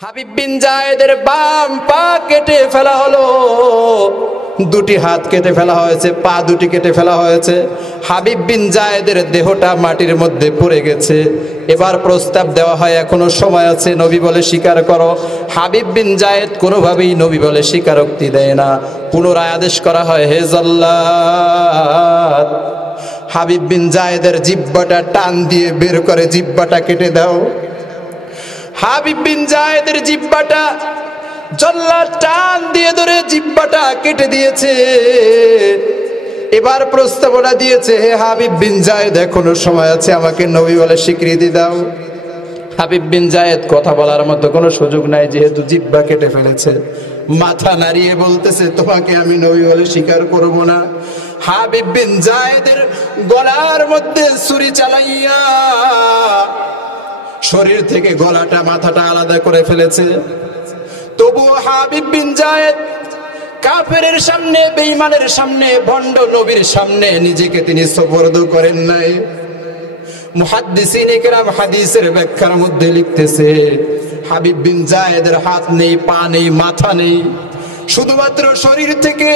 হাবিব বিন জায়েদের বাম পা কেটে ফেলা হলো, দুটি হাত কেটে ফেলা হয়েছে, পা দুটি কেটে ফেলা হয়েছে। হাবিব বিন জায়েদের দেহটা মাটির মধ্যে পড়ে গেছে। এবার প্রস্তাব দেওয়া হয়, এখনো সময় আছে, নবী বলে স্বীকার করো। হাবিব বিন জায়েদ কোনোভাবেই নবী বলে স্বীকারোক্তি দেয় না। পুনরায় আদেশ করা হয়, হে জাল্লাদ, হাবিব বিন জায়েদের জিহ্বাটা টান দিয়ে বের করে জিহ্বাটা কেটে দাও। হাবিব বিন জায়েদের জিহ্বাটা জল্লাদ টান দিয়ে ধরে জিহ্বাটা কেটে দিয়েছে। এবার প্রস্তাবনা দিয়েছে, হে হাবিব বিন জায়েদ, এখনো সময় আছে, আমাকে নবী বলে স্বীকৃতি দাও। হাবিব বিন জায়েদ কথা বলার মতো কোনো সুযোগ নাই, যেহেতু জিহ্বা কেটে ফেলেছে। মাথা নাড়িয়ে বলতেছে, তোমাকে আমি নবী বলে স্বীকার করব না। হাবিব বিন জায়েদের গলার মধ্যে ছুরি চালাইয়া শরীর থেকে গলাটা মাথাটা আলাদা করে ফেলেছে। তবুও হাবিব বিন জায়েদ কাফেরের সামনে, বেঈমানের সামনে, ভণ্ড নবীর সামনে নিজেকে তিনি সুপর্দ করেন নাই। মুহাদ্দিসিনে কেরাম হাদিসের ব্যাখ্যার মধ্যে লিখতেছে, হাবিব বিন জায়েদের হাত নেই, পা নেই, মাথা নেই, শুধুমাত্র শরীর থেকে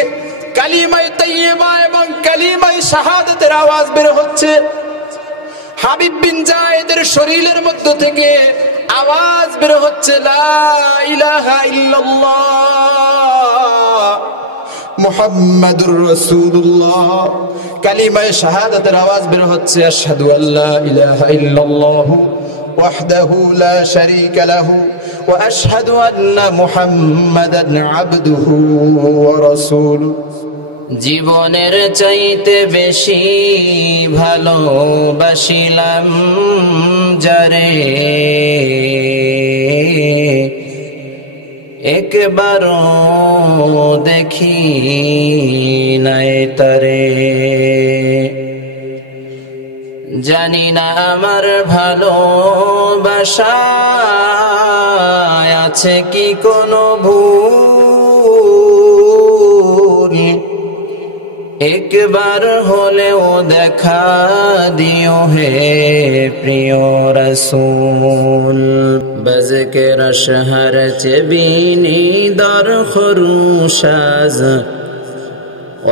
কালিমায়ে তাইয়্যিবা এবং কালিমায়ে শাহাদাতের আওয়াজ বের হচ্ছে। হাবিব বিন জায়েদের শরীরের মধ্য থেকে আওয়াজ বের হচ্ছে, লা ইলাহা ইল্লাল্লাহ মুহাম্মাদুর রাসূলুল্লাহ। কালিমায়ে শাহাদাতের আওয়াজ বের হচ্ছে, আশহাদু আল্লা ইলাহা ইল্লাল্লাহ ওয়াহদাহু লা শারীকা লাহু ওয়া আশহাদু আন্না মুহাম্মাদান আবদুহু ওয়া রাসূলুহু। জীবনের চাইতে বেশি ভালোবাসিলাম যারে, একবারও দেখি নাই তারে। জানি না আমার ভালোবাসায় আছে কি কোনো ভুল, একবার হলেও দেখা দিও হে প্রিয় রাসূল। বজকে রশহর চবিনি দর খরুশাজ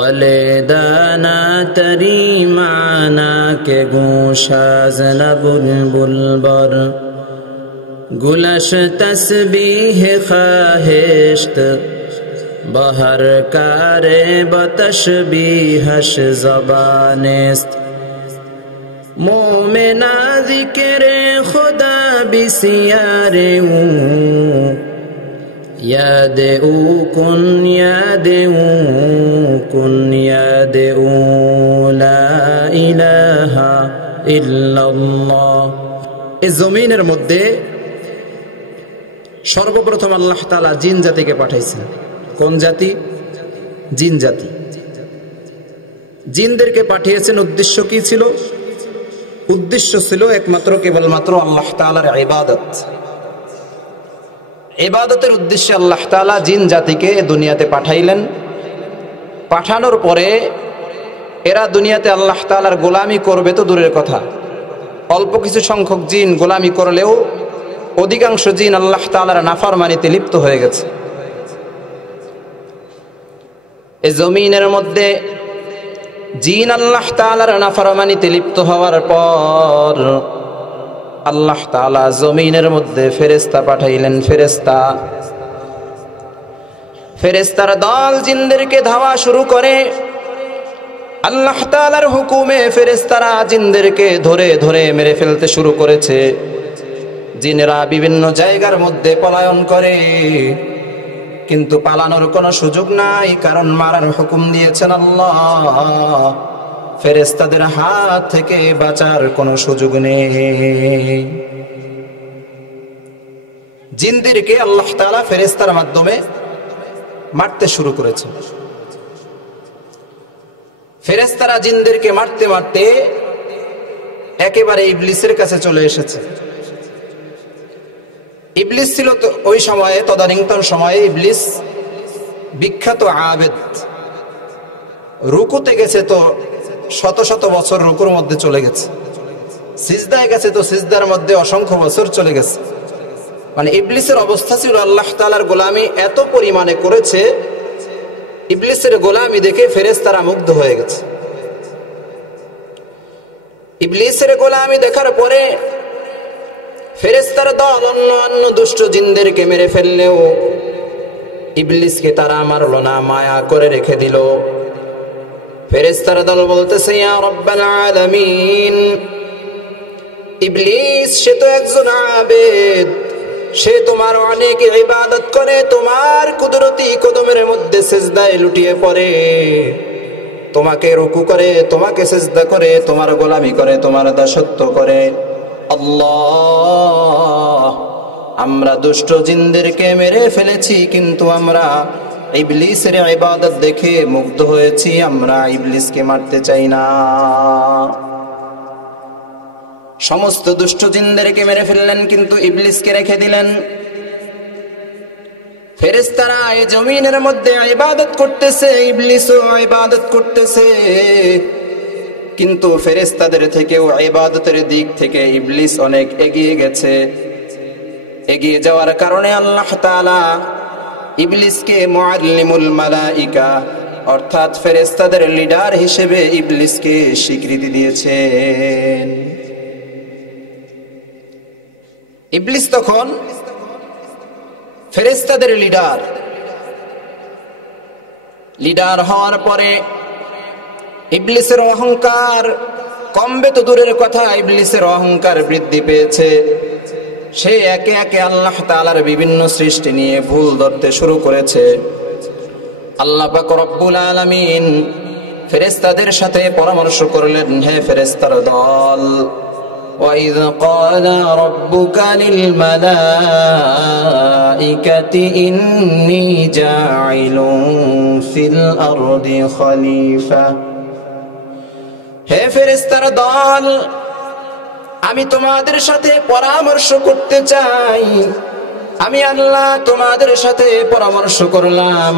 ওলে দানা তরি মানা কে গোশাজ না বুলবুল বর গুলশ তসবিহ খাহিশত बहर कारे बतशबीहश ज़बानिस्त मोमिना ज़िक्रे खुदा बिसियारे याद ऊ कुन याद ऊ ला इलाहा इल्लल्लाह। इस जमीনের মধ্যে সর্বপ্রথম আল্লাহ তাআলা জিন জাতিকে পাঠাইছেন। কোন জাতি? জিন জাতি। জিনদেরকে পাঠিয়েছেন, উদ্দেশ্য কি ছিল? উদ্দেশ্য ছিল একমাত্র কেবলমাত্র আল্লাহ তাআলার ইবাদত। ইবাদতের উদ্দেশ্যে আল্লাহ তাআলা জিন জাতিকে দুনিয়াতে পাঠাইলেন। পাঠানোর পরে এরা দুনিয়াতে আল্লাহ তাআলার গোলামি করবে তো দূরের কথা, অল্প কিছু সংখ্যক জিন গোলামি করলেও অধিকাংশ জিন আল্লাহ তাআলার নাফরমানিতে লিপ্ত হয়ে গেছে। এই জমিনের মধ্যে জিন আল্লাহ তাআলার নাফরমানিতে লিপ্ত হওয়ার পর আল্লাহ তাআলা জমিনের মধ্যে ফেরেশতা পাঠাইলেন। ফেরেশতার দল জিনদেরকে ধাওয়া শুরু করে। আল্লাহ তাআলার হুকুমে ফেরেশতারা জিনদেরকে ধরে ধরে মেরে ফেলতে শুরু করেছে। জিনেরা বিভিন্ন জায়গার মধ্যে পলায়ন করে, কিন্তু পালানোর কোনো সুযোগ নাই, কারণ মারার হুকুম দিয়েছেন আল্লাহ। ফেরেশতাদের হাত থেকে বাঁচার কোনো সুযোগ নেই। জিনদেরকে আল্লাহ তাআলা ফেরেশতার মাধ্যমে মারতে শুরু করেছেন। ফেরেশতারা জিনদেরকে মারতে মারতে একেবারে ইবলিসের কাছে চলে এসেছে। ইবলিস ছিল তো ওই সময়ে, তদানীন্তন সময়ে ইবলিস বিখ্যাত আবেদ। রুকুতে গেছে তো শত শত বছর রুকুর মধ্যে চলে গেছে, সিজদায় গেছে তো সিজদার মধ্যে অসংখ্য বছর চলে গেছে। মানে ইবলিসের অবস্থা ছিল আল্লাহ তাআলার গোলামি এত পরিমাণে করেছে, ইবলিসের গোলামি দেখে ফেরেশতারা মুগ্ধ হয়ে গেছে। ইবলিসের গোলামি দেখার পরে ফেরেশতার দল অন্য দুষ্ট জিনদেরকে মেরে ফেললেও ইবলিসকে তারা মারল না, মায়া করে রেখে দিল। ফেরেশতার দল বলতেছে, ইয়া রাব্বাল আলামিন, ইবলিস সে তো একজন আবেদ, সে তোমার অনেক ইবাদত করে, তোমার কুদরতি কদমের মধ্যে সিজদায় লুটিয়ে পড়ে, তোমাকে রুকু করে, তোমাকে সিজদা করে, তোমার গোলামি করে, তোমার দাসত্ব করে। আল্লাহ, আমরা দুষ্ট জিনদেরকে মেরে ফেলেছি, কিন্তু আমরা ইবলিসের ইবাদত দেখে মুগ্ধ হয়েছি, আমরা ইবলিসকে মারতে চাই না। সমস্ত দুষ্ট জিনদেরকে মেরে ফেললেন, কিন্তু ইবলিসকে রেখে দিলেন। ফেরেশতারা এই জমিনের মধ্যে ইবাদত করতেছে, ইবলিসও ইবাদত করতেছে, কিন্তু ফেরেশতাদের থেকেও ইবাদতের দিক থেকে ইবলিস অনেক এগিয়ে গেছে। এগিয়ে যাওয়ার কারণে আল্লাহ তাআলা ইবলিসকে মুআল্লিমুল মালাইকা অর্থাৎ ফেরেশতাদের লিডার হিসেবে ইবলিসকে স্বীকৃতি দিয়েছেন। ইবলিস তখন ফেরেশতাদের লিডার হওয়ার পরে ইবলিসের অহংকার কমবে তো দূরের কথা, ইবলিসের অহংকার বৃদ্ধি পেয়েছে। সে একে একে আল্লাহ তাআলার বিভিন্ন সৃষ্টি নিয়ে ভুল ধরতে শুরু করেছে। আল্লাহ পাক রব্বুল আলামিন ফেরেশতাদের সাথে পরামর্শ করলেন, হে ফেরেশতার দল, وَإِذْ قَالَ رَبُّكَ لِلْمَلَائِكَةِ إِنِّي جَاعِلٌ فِي الْأَرْضِ خَلِيفَةً। হে ফেরেশতার দল, আমি তোমাদের সাথে পরামর্শ করতে চাই। আমি আল্লাহ তোমাদের সাথে পরামর্শ করলাম।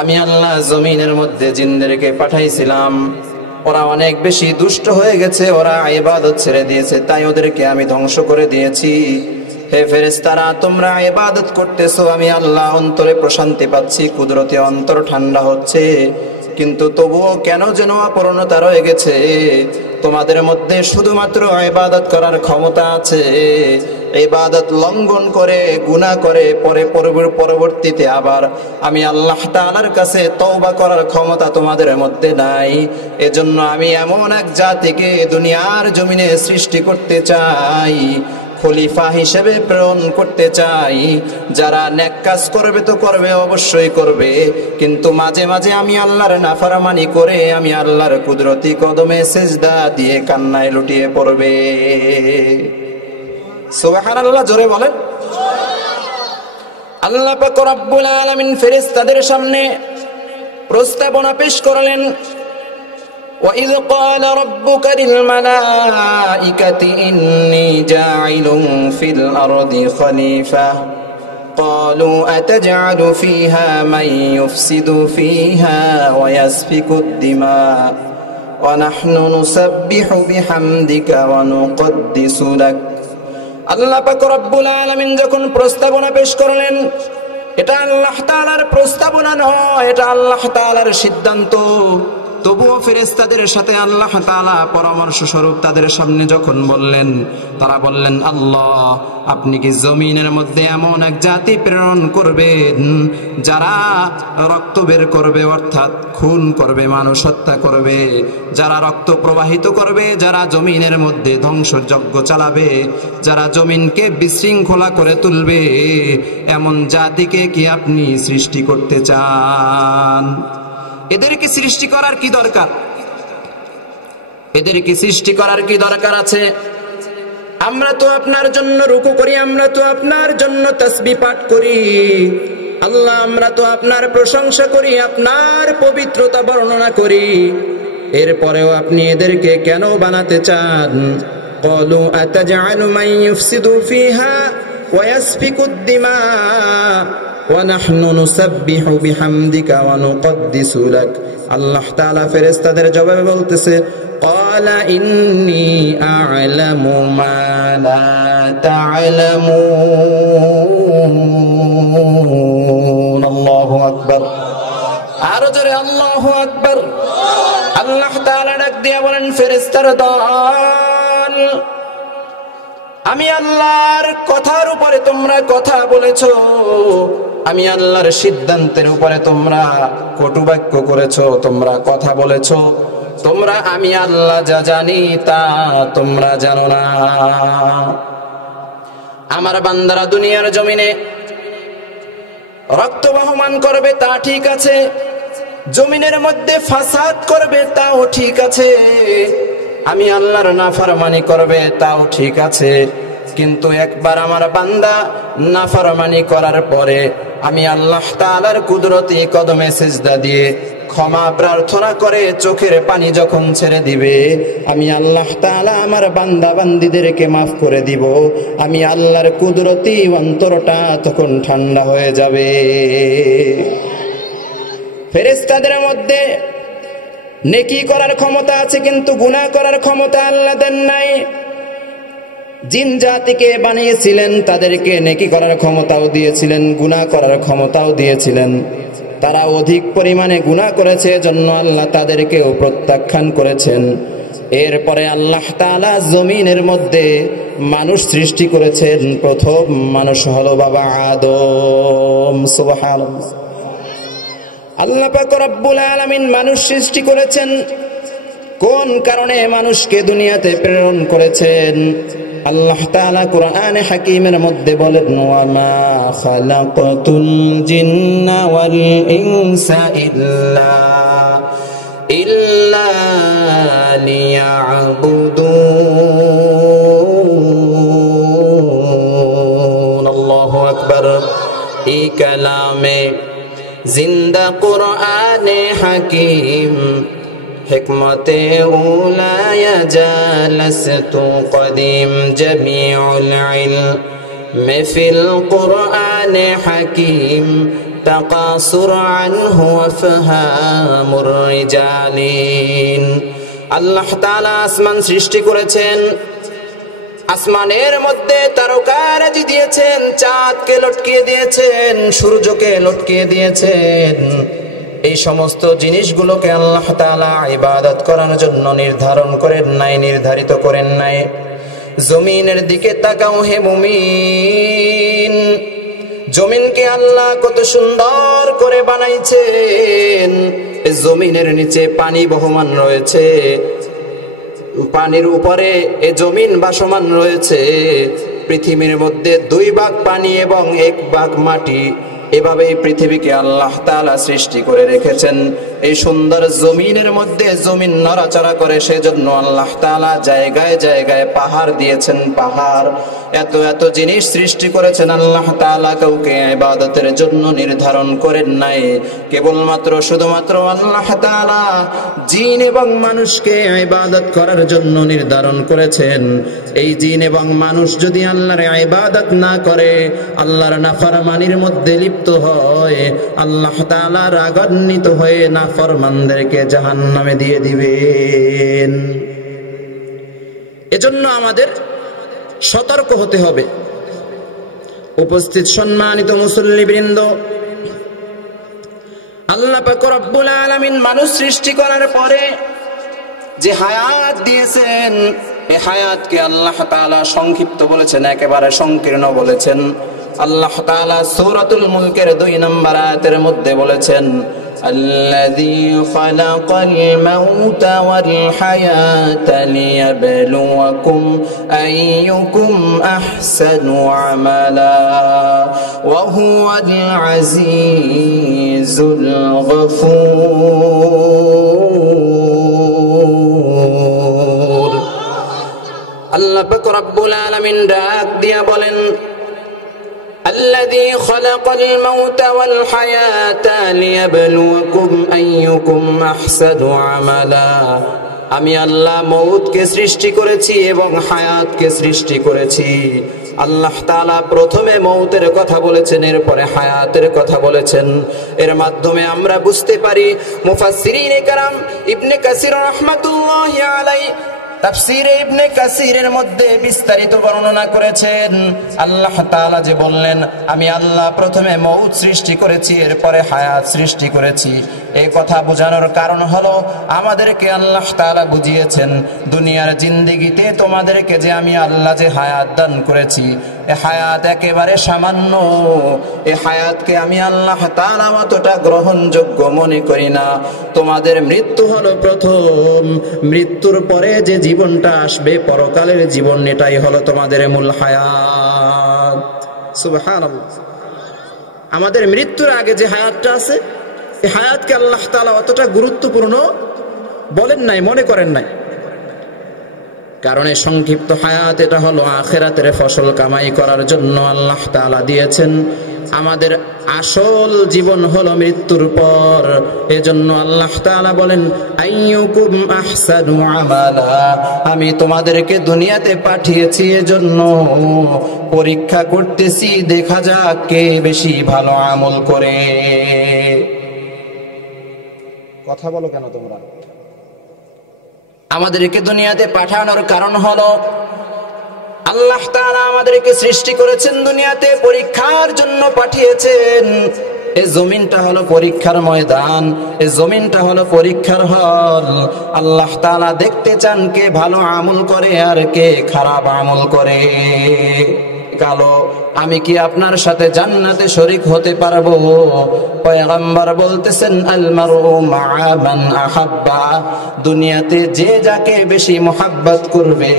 আমি আল্লাহ জমিনের মধ্যে জিনদেরকে পাঠাইছিলাম, ওরা অনেক বেশি দুষ্ট হয়ে গেছে, ওরা ইবাদত ছেড়ে দিয়েছে, তাই ওদেরকে আমি ধ্বংস করে দিয়েছি। হে ফেরেশতারা, তোমরা ইবাদত করতেছো, আমি আল্লাহ অন্তরে প্রশান্তি পাচ্ছি, কুদরতে অন্তর ঠান্ডা হচ্ছে, কিন্তু তবুও কেন যেন অপূর্ণতা রয়ে গেছে। তোমাদের মধ্যে শুধুমাত্র ইবাদত করার ক্ষমতা আছে, ইবাদত লঙ্ঘন করে গুনাহ করে পরবর্তীতে আবার আমি আল্লাহ তাআলার কাছে তওবা করার ক্ষমতা তোমাদের মধ্যে নাই। এজন্য আমি এমন এক জাতিকে দুনিয়ার জমিনে সৃষ্টি করতে চাই, খলিফা হিসেবে প্রেরণ করতে চাই। যারা নেক কাজ করবে তো করবে, অবশ্যই করবে, কিন্তু মাঝে মাঝে আমি আল্লাহর নাফরমানি করে আমি আল্লাহর কুদরতি কদমে সিজদা দিয়ে কান্নায় লুটিয়ে পড়বে। সুবহানাল্লাহ, জোরে বলেন। আল্লাহ পাক রব্বুল আলামিন ফেরেশতাদের সামনে প্রস্তাবনা পেশ করলেন, وَإِذْ قَالَ رَبُّكَ لِلْمَلَائِكَةِ إِنِّي جَاعِلٌ فِي الْأَرْضِ خَلِيفَةً قَالُوا أَتَجْعَلُ فِيهَا مَن يُفْسِدُ فِيهَا وَيَسْفِكُ الدِّمَاءَ وَنَحْنُ نُسَبِّحُ بِحَمْدِكَ وَنُقَدِّسُ لَكَ। আল্লাহ পাক রব্বুল আলামিন যখন প্রস্তাবনা পেশ করলেন, এটা আল্লাহ তাআলার প্রস্তাবনা নয়, এটা আল্লাহ তাআলার সিদ্ধান্ত। তবুও ফেরেশতাদের সাথে আল্লাহ তাআলা পরামর্শ স্বরূপ তাদের সামনে যখন বললেন, তারা বললেন, আল্লাহ, আপনি কি জমিনের মধ্যে এমন এক জাতি প্রেরণ করবেন যারা রক্ত বের করবে, অর্থাৎ খুন করবে, মানুষ হত্যা করবে, যারা রক্ত প্রবাহিত করবে, যারা জমিনের মধ্যে ধ্বংসযজ্ঞ চালাবে, যারা জমিনকে বিশৃঙ্খলা করে তুলবে, এমন জাতিকে কি আপনি সৃষ্টি করতে চান? এদেরকে সৃষ্টি করার কি দরকার? এদেরকে সৃষ্টি করার কি দরকার আছে? আমরা তো আপনার জন্য রুকু করি, আমরা তো আপনার জন্য তাসবিহ পাঠ করি, আল্লাহ আমরা তো আপনার প্রশংসা করি, আপনার পবিত্রতা বর্ণনা করি, এরপরেও আপনি এদেরকে কেন বানাতে চান? ক্বালু আতাজআলু মান ইউফসিদু ফিহা ওয়া ইয়াসফিকুদ দিমা ওয়া নাহনু নুসাব্বিহু বিহামদিকা ওয়া নুকদ্দিসু লাক। আল্লাহ তাআলা ফেরেশতাদের জবাবে বলতেছে, ক্বালা ইন্নী আ'লামু মা লা তা'লামুন। আল্লাহু আকবার। আরো জোরে আল্লাহু আকবার। আল্লাহ তাআলা ডাক দিয়া বলেন, ফেরেশতার দল, আমি আল্লাহর কথার উপরে তোমরা কথা বলেছো, আমি আল্লাহর সিদ্ধান্তের উপরে তোমরা কটুবাক্য করেছো, তোমরা কথা বলেছো, তোমরা আমি আল্লাহ যা জানি তা তোমরা জানো না। আমার বান্দারা দুনিয়ার জমিনে রক্ত বহমান করবে তা ঠিক আছে, জমিনের মধ্যে ফাসাদ করবে তাও ঠিক আছে, আমি আল্লাহর নাফরমানি করবে তাও ঠিক আছে, কিন্তু একবার আমার বান্দা নাফরমানি করার পরে আমি আল্লাহ তাআলার কুদরতি কদমে সিজদা দিয়ে ক্ষমা প্রার্থনা করে চোখের পানি যখন ছেড়ে দিবে, আমি আল্লাহ তাআলা আমার বান্দা বান্দীদেরকে মাফ করে দিব। আমি আল্লাহর কুদরতি অন্তরটা তখন ঠান্ডা হয়ে যাবে। ফেরেশতাদের মধ্যে নেকি করার ক্ষমতা আছে, কিন্তু গুনাহ করার ক্ষমতা আল্লাহ দেন নাই। জিন জাতিকে বানিয়েছিলেন, তাদেরকে নেকি করার ক্ষমতাও দিয়েছিলেন, গুনাহ করার ক্ষমতাও দিয়েছিলেন। তারা অধিক পরিমাণে গুনাহ করেছে, এজন্য আল্লাহ তাদেরকেও প্রত্যাখ্যান করেছেন। এরপরে আল্লাহ তাআলা জমিনের মধ্যে মানুষ সৃষ্টি করেছেন। প্রথম মানুষ হলো বাবা আদম। সুবহানাল্লাহ। আল্লাহ পাক রব্বুল আলামিন মানুষ সৃষ্টি করেছেন। কোন কারণে মানুষকে দুনিয়াতে প্রেরণ করেছেন? আল্লাহ তাআলা কুরআনে হাকীমের মধ্যে বলেন, ওয়া মা খালাকাতুল জিন্না ওয়াল ইনসা ইল্লা লিয়াবুদুন। আল্লাহু আকবার। এই কালামে জিন্দা কুরআনে হাকীম হিকমতে উলায়া জালাসতু কদিম জামিউল ইলম ফিল কুরআনে হাকীম তাকাসুর আনহু ওয়াফহামুর রিজালিন। আল্লাহ তাআলা আসমান সৃষ্টি করেছেন, আসমানের মধ্যে তারকারাজি দিয়েছেন, চাঁদকে লটকিয়ে দিয়েছেন, সূর্যকে লটকিয়ে দিয়েছেন। এই সমস্ত জিনিসগুলোকে আল্লাহ তাআলা ইবাদত করার জন্য নির্ধারণ করেন নাই, নির্ধারিত করেন নাই। জমিনের দিকে তাকাও হে মুমিন, জমিনকে আল্লাহ কত সুন্দর করে বানাইছেন। এই জমিনের নিচে পানি বহমান রয়েছে, পানির উপরে এ জমিন ভাসমান রয়েছে। পৃথিবীর মধ্যে 2 ভাগ পানি এবং 1 ভাগ মাটি, এভাবে পৃথিবীকে আল্লাহ তাআলা সৃষ্টি করে রেখেছেন। এই সুন্দর জমিনের মধ্যে জমিন নড়াচড়া করে, সেজন্য আল্লাহ তাআলা জায়গায় জায়গায় পাহাড় দিয়েছেন। পাহাড় এত এত জিনিস সৃষ্টি করেছেন আল্লাহ তাআলা, কাউকে ইবাদতের জন্য নির্ধারণ করেন নাই। কেবলমাত্র শুধুমাত্র আল্লাহ তাআলা জিন এবং মানুষকে ইবাদত করার জন্য নির্ধারণ করেছেন। এই জিন এবং মানুষ যদি আল্লাহর ইবাদত না করে, আল্লাহর নাফরমানির মধ্যে লিপ্ত হয়, আল্লাহ তাআলা রাগান্বিত হয়ে নাফরমানদেরকে জাহান্নামে দিয়ে দিবেন। এজন্য আমাদের সতর্ক হতে হবে। উপস্থিত সম্মানিত মুসল্লিবৃন্দ, আল্লাহ পাক রব্বুল আলামিন মানুষ সৃষ্টি করার পরে যে হায়াত দিয়েছেন, এই হায়াতকে আল্লাহ তাআলা সংক্ষিপ্ত বলেছেন, একেবারে সংকীর্ণ বলেছেন। আল্লাহ তাআলা সূরাতুল মুলকের 2 নম্বর আয়াতের মধ্যে বলেছেন, আল্লাযী খালাকাল মাউতা ওয়াল হায়াতা লিয়াবলুয়াকুম আইয়ুকুম আহসানু আমালা ওয়া হুয়াল আজিজুল গফুর। আল্লাহ পাক রব্বুল আলামিন ডাক দিয়া বলেন, الذي خلق الموت والحياة ليبلوكم أيكم أحسن عملا। আমি আল্লাহ মউতকে সৃষ্টি করেছি এবং হায়াতকে সৃষ্টি করেছি আল্লাহ তাআলা প্রথমে মৌতের কথা বলেছেন, এরপরে হায়াতের কথা বলেছেন। এর মাধ্যমে আমরা বুঝতে পারি মুফাসসিরিনে কেরাম ইবনে কাসির রাহমাতুল্লাহি আলাইহি তাফসীরে ইবনে কাসিরের মধ্যে বিস্তারিত বর্ণনা করেছেন। আল্লাহ তাআলা যে বললেন আমি আল্লাহ প্রথমে মৌত সৃষ্টি করেছি এরপরে হায়াত সৃষ্টি করেছি, এই কথা বোঝানোর কারণ হলো আমাদেরকে আল্লাহ তাআলা বুঝিয়েছেন দুনিয়ার জিন্দেগিতে তোমাদেরকে যে আমি আল্লাহ যে হায়াত দান করেছি, এই হায়াত একেবারে সামান্য, এই হায়াতকে আমি আল্লাহ তাআলা অতটা গ্রহণযোগ্য মনে করি না। তোমাদের মৃত্যু হলো প্রথম, মৃত্যুর পরে যে জীবনটা আসবে পরকালের জীবন, এটাই হলো তোমাদের মূল হায়াত। সুবহানাল্লাহ। আমাদের মৃত্যুর আগে যে হায়াতটা আছে, এই হায়াতকে আল্লাহ তাআলা অতটা গুরুত্বপূর্ণ বলেন নাই, মনে করেন নাই। কারণ এই সংক্ষিপ্ত হায়াত এটা হলো আখিরাতের ফসল কামাই করার জন্য আল্লাহ তাআলা দিয়েছেন। আমাদের আসল জীবন হলো মৃত্যুর পর। এজন্য আল্লাহ তাআলা বলেন আইয়ুকুম আহসানু আমালা, আমি তোমাদেরকে দুনিয়াতে পাঠিয়েছি এজন্য পরীক্ষা করতেছি, দেখা যাক কে বেশি ভালো আমল করে। কথা বলো কেন তোমরা? আমাদেরকে দুনিয়াতে পাঠানোর কারণ হলো আল্লাহ তাআলা আমাদেরকে সৃষ্টি করেছেন দুনিয়াতে পরীক্ষার জন্য পাঠিয়েছেন। এই জমিনটা হলো পরীক্ষার ময়দান, এই জমিনটা হলো পরীক্ষার হল। আল্লাহ তাআলা দেখতে চান কে ভালো আমল করে আর কে খারাপ আমল করে। কালো আমি কি আপনার সাথে জান্নাতে শরীক হতে পারবো? পয়গম্বর বলতেছেন আল মারউ মা'a মান আহাব্বা, দুনিয়াতে যে যাকে বেশি মোহাব্বত করবে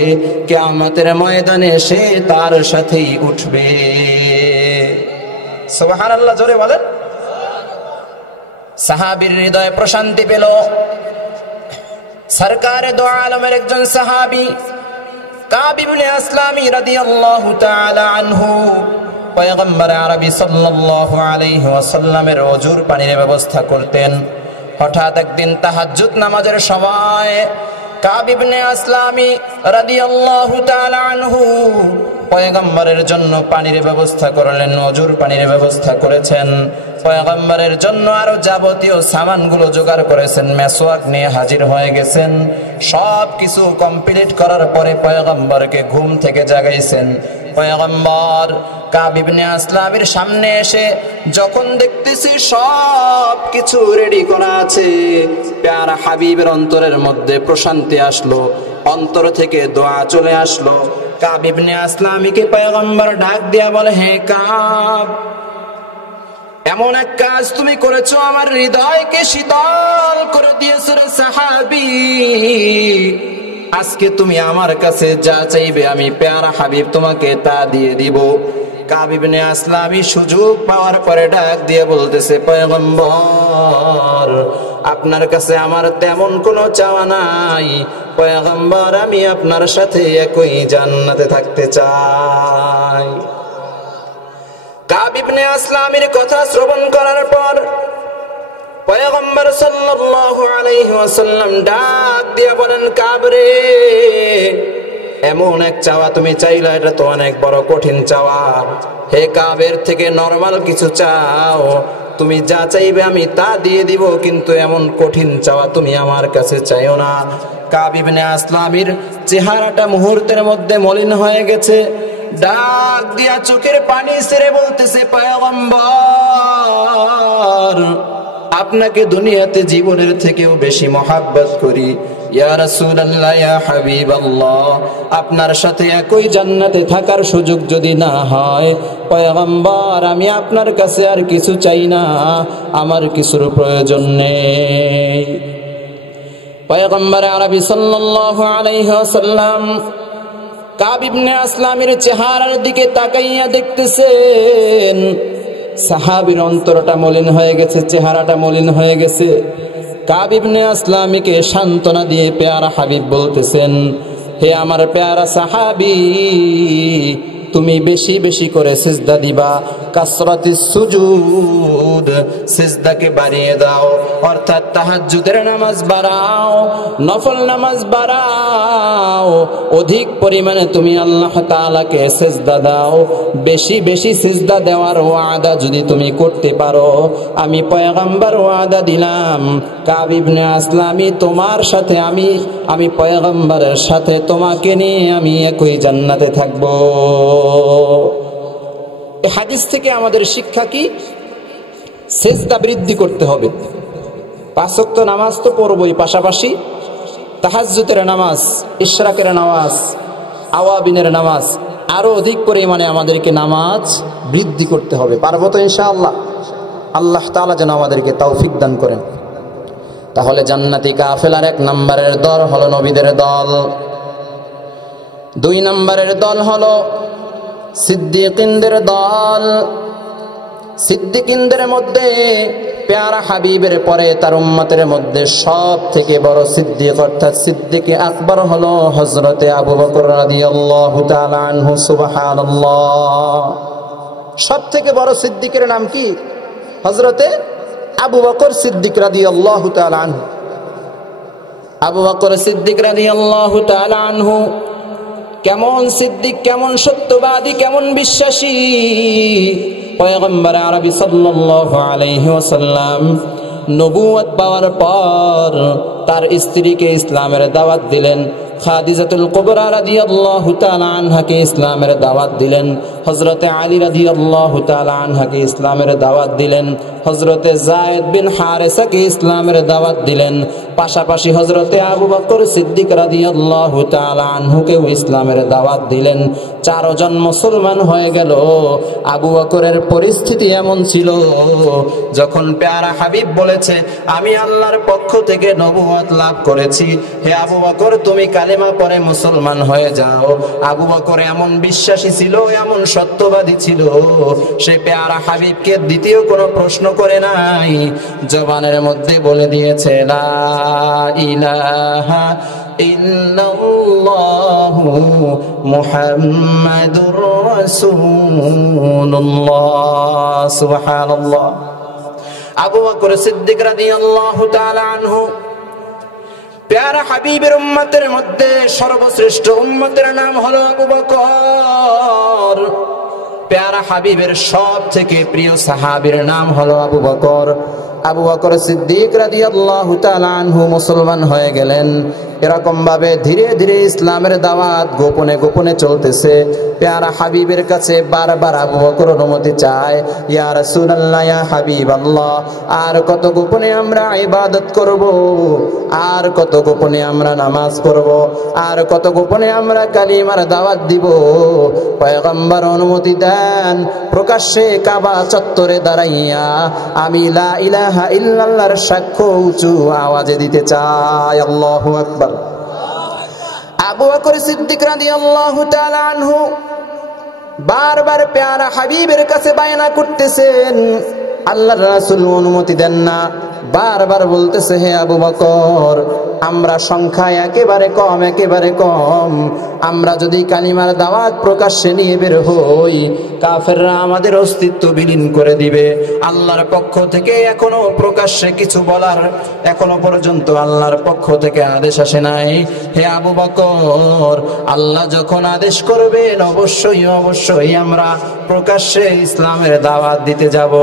কিয়ামতের ময়দানে সে তার সাথেই উঠবে। সুবহানাল্লাহ, জোরে বলেন। সাহাবীর হৃদয়ে প্রশান্তি পেল। সরকারে দো আলমের একজন সাহাবী কাব ইবনে আসলামি রাদিয়াল্লাহু তাআলা আনহু পয়গম্বর আরবি সাল্লাল্লাহু আলাইহি ওয়াসাল্লামের ওযুর পানির ব্যবস্থা করতেন। হঠাৎ একদিন তাহাজ্জুদ নামাজের সময় কাব ইবনে আসলামি রাদিয়াল্লাহু তাআলা আনহু পয়গম্বরের জন্য পানির ব্যবস্থা করলেন, ওযুর পানির ব্যবস্থা করেছেন। পয়গম্বরের জন্য আরো যাবতীয় সামানগুলো জোগাড় করেছেন, মেসওয়াক নিয়ে হাজির হয়ে গেছেন। সব কিছু কমপ্লিট করার পরে পয়গম্বরকে ঘুম থেকে জাগাইছেন। পয়গম্বর কাব ইবনে আসলামের সামনে এসে যখন দেখতেছি সব কিছু রেডি করা আছে, প্যারা হাবিবের অন্তরের মধ্যে প্রশান্তি আসলো, অন্তর থেকে দোয়া চলে আসলো। কাব ইবনে আসলামীকে পয়গম্বর ডাক দিয়া বলে, হে কাব, এমন এক কাজ তুমি করেছো আমার হৃদয়কে শীতল করে দিয়েছো রে সাহাবী। আজকে তুমি আমার কাছে যা চাইবে আমি প্যারা হাবিব তোমাকে তা দিয়ে দিব। কাব ইবনে আসলামী সুযোগ পাওয়ার পরে ডাক দিয়ে বলতেছে, পয়গম্বর আপনার কাছে আমার তেমন কোনো চাওয়া নাই পয়গম্বর, আমি আপনার সাথে একই জান্নাতে থাকতে চাই। কাব ইবনে আসলামের কথা শ্রবণ করার পর পয়গম্বর সাল্লাল্লাহু আলাইহি ওয়াসাল্লাম ডাক দিয়ে বলেন, কাব রে, এমন এক চাওয়া তুমি চাইলা, এটা তো অনেক বড় কঠিন চাওয়া। হে কাবের থেকে নরমাল কিছু চাও, তুমি যা চাইবে আমি তা দিয়ে দিব, কিন্তু এমন কঠিন চাওয়া তুমি আমার কাছে চাইও না। কাব ইবনে আসলামের চেহারাটা মুহূর্তের মধ্যে মলিন হয়ে গেছে। ডাক দিয়া চোখের পানি ছেড়ে বলতেছে, পয়গম্বর আপনাকে দুনিয়াতে জীবনের থেকেও বেশি মহাব্বত করি। ইয়া রাসূলুল্লাহ, ইয়া হাবিবাল্লাহ, আপনার সাথে একই জান্নাতে থাকার সুযোগ যদি না হয় পয়গম্বর, আমি আপনার কাছে আর কিছু চাই না, আমার কিছুর প্রয়োজন নেই। পয়গম্বর আরবি সাল্লাল্লাহু আলাইহি ওয়াসাল্লাম কাব ইবনে আসলামের চেহারার দিকে তাকাইয়া দেখতেছেন সাহাবীর অন্তরটা মলিন হয়ে গেছে, চেহারাটা মলিন হয়ে গেছে। কাব ইবনে আসলামীকে সান্ত্বনা দিয়ে পেয়ারা হাবিব বলতেছেন, হে আমার পেয়ারা সাহাবী, তুমি বেশি বেশি করে সিজদা দিবা। কাসরাতিস সুজুদ, সিজদাকে বাড়িয়ে দাও, অর্থাৎ তাহাজ্জুদের নামাজ বাড়াও, নফল নামাজ বাড়াও, অধিক পরিমাণে তুমি আল্লাহ তাআলাকে সিজদা দাও। বেশি বেশি সিজদা দেওয়ার ওয়াদা যদি তুমি করতে পারো, আমি পয়গম্বর ওয়াদা দিলাম কাব ইবনে আসলামি তোমার সাথে আমি পয়গম্বরের সাথে তোমাকে নিয়ে আমি একই জান্নাতে থাকব। এই হাদিস থেকে আমাদের শিক্ষা কি? সিজদা বৃদ্ধি করতে হবে। 5 ওয়াক্ত নামাজ তো পড়বই, পাশাপাশি তাহাজ্জুদের নামাজ, ইশরাকের নামাজ, আওয়াবিনের নামাজ, আরো অধিক পরিমাণে আমাদেরকে নামাজ বৃদ্ধি করতে হবে। পারবো তো ইনশাআল্লাহ? আল্লাহ তাআলা যেন আমাদেরকে তৌফিক দান করেন। তাহলে জান্নাতি কাফেলার 1 নম্বরের দল হলো নবীদের দল, 2 নম্বরের দল হলো সিদ্দিকিনদের দল। সিদ্দিকিনদের মধ্যে প্যারা হাবিবের পরে তার উম্মতের মধ্যে সব থেকে বড় সিদ্দিক অর্থাৎ সিদ্দিকে আকবর হলো হযরতে আবু বকর রাদিয়াল্লাহু তাআলা আনহু। সুবহানাল্লাহ। সব থেকে বড় সিদ্দিকের নাম কি? হযরতে আবু বকর সিদ্দিক রাদিয়াল্লাহু তাআলা আনহু। আবু বকর সিদ্দিক রাদিয়াল্লাহু তাআলা আনহু কেমন সিদ্দিক, কেমন সত্যবাদী, কেমন বিশ্বাসী! পয়গম্বর আরবি সাল্লাল্লাহু আলাইহি ওয়াসাল্লাম নবুয়ত পাওয়ার পর তার স্ত্রীকে ইসলামের দাওয়াত দিলেন। খাদিজাতুল কুবরা রাদিয়াল্লাহু তাআলা আনহাকে ইসলামের দাওয়াত দিলেন। হযরতে আলী রাদিয়াল্লাহু তাআলা আনহাকে ইসলামের দাওয়াত দিলেন। হযরতে যায়েদ বিন হারেসাকে ইসলামের দাওয়াত দিলেন। পাশাপাশি হযরতে আবু বকর সিদ্দিক রাদিয়াল্লাহু তাআলা আনহুকেও ইসলামের দাওয়াত দিলেন। 4 জন মুসলমান হয়ে গেল। আবু বকরের পরিস্থিতি এমন ছিল, যখন প্যারা হাবিব বলেছে আমি আল্লাহর পক্ষ থেকে নবুয়ত লাভ করেছি, হে আবু বকর তুমি কালেমা পড়ে মুসলমান হয়ে যাও। আবু বকর এমন বিশ্বাসী ছিল, এমন সত্যবাদী ছিল, সে প্যারা হাবিবকে দ্বিতীয় কোনো প্রশ্ন করে নাই, জবানের মধ্যে বলে দিয়েছে লা ইলাহা ইল্লাল্লাহু মুহাম্মাদুর রাসূলুল্লাহ। সুবহানাল্লাহ। আবু বকর সিদ্দিক রাদিয়াল্লাহু তাআলা আনহু প্যারা হাবিবের উম্মতের মধ্যে সর্বশ্রেষ্ঠ উম্মতের নাম হলো আবু বকর। প্যারা হাবিবের সব থেকে প্রিয় সাহাবীর নাম হলো আবু বকর। আবু বকর সিদ্দিক রাদিয়াল্লাহু তাআলা আনহু মুসলমান হয়ে গেলেন। এরকম ভাবে ধীরে ধীরে ইসলামের দাওয়াত গোপনে গোপনে চলতেছে। প্যারা হাবিবের কাছে বারবার আবু বকর অনুমতি চায়, ইয়া রাসূলুল্লাহ, ইয়া হাবিবাল্লাহ, আর কত গোপনে আমরা ইবাদত করব, আর কত গোপনে আমরা নামাজ পড়ব, আর কত গোপনে আমরা কালিমার দাওয়াত দিব। পয়গম্বর অনুমতি দেন, প্রকাশ্যে কাবা চত্বরে দাঁড়াইয়া আমি লা ইলাহা ইল্লাল্লাহর সাক্ষ্য উঁচু আওয়াজে দিতে চাই। আল্লাহু আকবার। আবু বকর সিদ্দিক রাদিয়াল্লাহু তাআলা আনহু বারবার প্যারা হাবিবের কাছে বায়না করতেছেন, আল্লাহর রাসূল অনুমতি দেন না। বারবার বলতেছে, হে আবু বকর আমরা সংখ্যায় একেবারে কম, আমরা যদি কালিমার দাওয়াত প্রকাশ্যে নিয়ে বের হই, কাফেররা আমাদের অস্তিত্ব বিলীন করে দিবে। আল্লাহর পক্ষ থেকে এখনো প্রকাশ্যে কিছু বলার এখনো পর্যন্ত আল্লাহর পক্ষ থেকে আদেশ আসে নাই। হে আবু বকর, আল্লাহ যখন আদেশ করবেন অবশ্যই আমরা প্রকাশ্যে ইসলামের দাওয়াত দিতে যাব।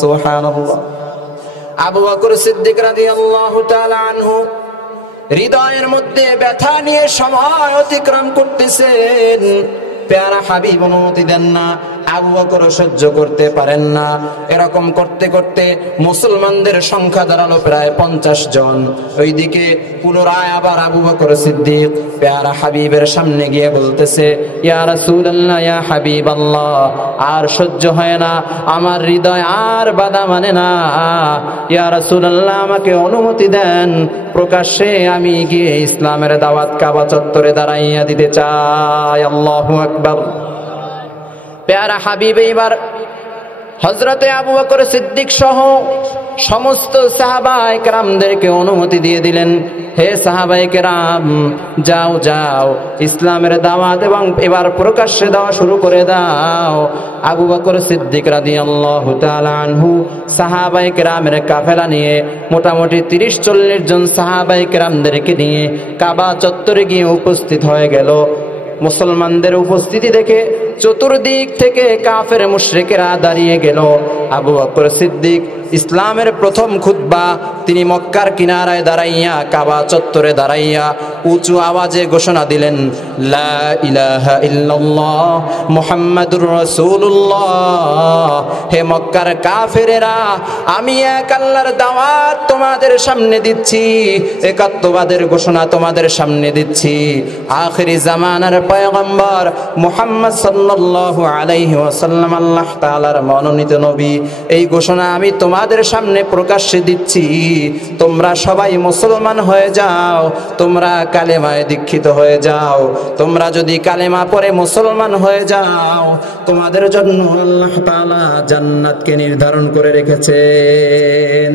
সুবহানাল্লাহ। আবু বকর সিদ্দিক রাদিয়াল্লাহু তাআলা আনহু হৃদয়ের মধ্যে ব্যথা নিয়ে সময় অতিক্রম করতেছেন। প্যারা হাবিব অনুমতি দেন না, আবু বকর সহ্য করতে পারেন না। এরকম করতে করতে মুসলমানদের সংখ্যা দাঁড়ালো প্রায় 50 জন। ওইদিকে পুনরায় আবার আবু বকর সিদ্দিক প্যারা হাবিবের সামনে গিয়ে বলতেছে, ইয়া রাসূলুল্লাহ, ইয়া হাবিবাল্লাহ, আর সহ্য হয় না, আমার হৃদয় আর বাধা মানে না। ইয়া রাসূলুল্লাহ, আমাকে অনুমতি দেন, প্রকাশ্যে আমি গিয়ে ইসলামের দাওয়াত কাবা চত্বরে দাঁড়াইয়া দিতে চাই। আল্লাহু আকবার। প্যারা হাবিব এবার হযরতে আবু বকর সিদ্দিক সহ সমস্ত সাহাবায়ে কেরামদেরকে অনুমতি দিয়ে দিলেন, হে সাহাবায়ে কেরাম, যাও যাও ইসলামের দাওয়াত এবং এবার প্রকাশ্যে দেওয়া শুরু করে দাও। আবু বকর সিদ্দিক রাদিয়াল্লাহু তাআলা আনহু সাহাবায়ে কেরামের কাফেলা নিয়ে মোটামুটি 30-40 জন সাহাবায়ে কেরামদেরকে নিয়ে কাবা চত্বরে গিয়ে উপস্থিত হয়ে গেল। মুসলমানদের উপস্থিতি দেখে চতুর্দিক থেকে কাফের মুশরিকেরা দাঁড়িয়ে গেল। আবু বকর সিদ্দিক ইসলামের প্রথম খুতবা তিনি মক্কার কিনারায় দাঁড়াইয়া কাবা চত্বরে দাঁড়াইয়া উঁচু আওয়াজে ঘোষণা দিলেন, লা ইলাহা ইল্লাল্লাহ মুহাম্মাদুর রাসূলুল্লাহ। হে মক্কার কাফেরেরা, আমি এক আল্লাহর দাওয়াত তোমাদের সামনে দিচ্ছি, একাত্মবাদের ঘোষণা তোমাদের সামনে দিচ্ছি। আখিরি জামানার পয়গম্বর মুহাম্মদ সাল্লাল্লাহু আলাইহি ওয়াসাল্লাম আল্লাহ তাআলার মনোনীত নবী, এই ঘোষণা আমি তোমাদের সামনে প্রকাশ্যে দিচ্ছি। তোমরা সবাই মুসলমান হয়ে যাও, তোমরা কালেমায় দীক্ষিত হয়ে যাও। তোমরা যদি কালেমা পড়ে মুসলমান হয়ে যাও, তোমাদের জন্য আল্লাহ তাআলা জান্নাতকে নির্ধারণ করে রেখেছেন।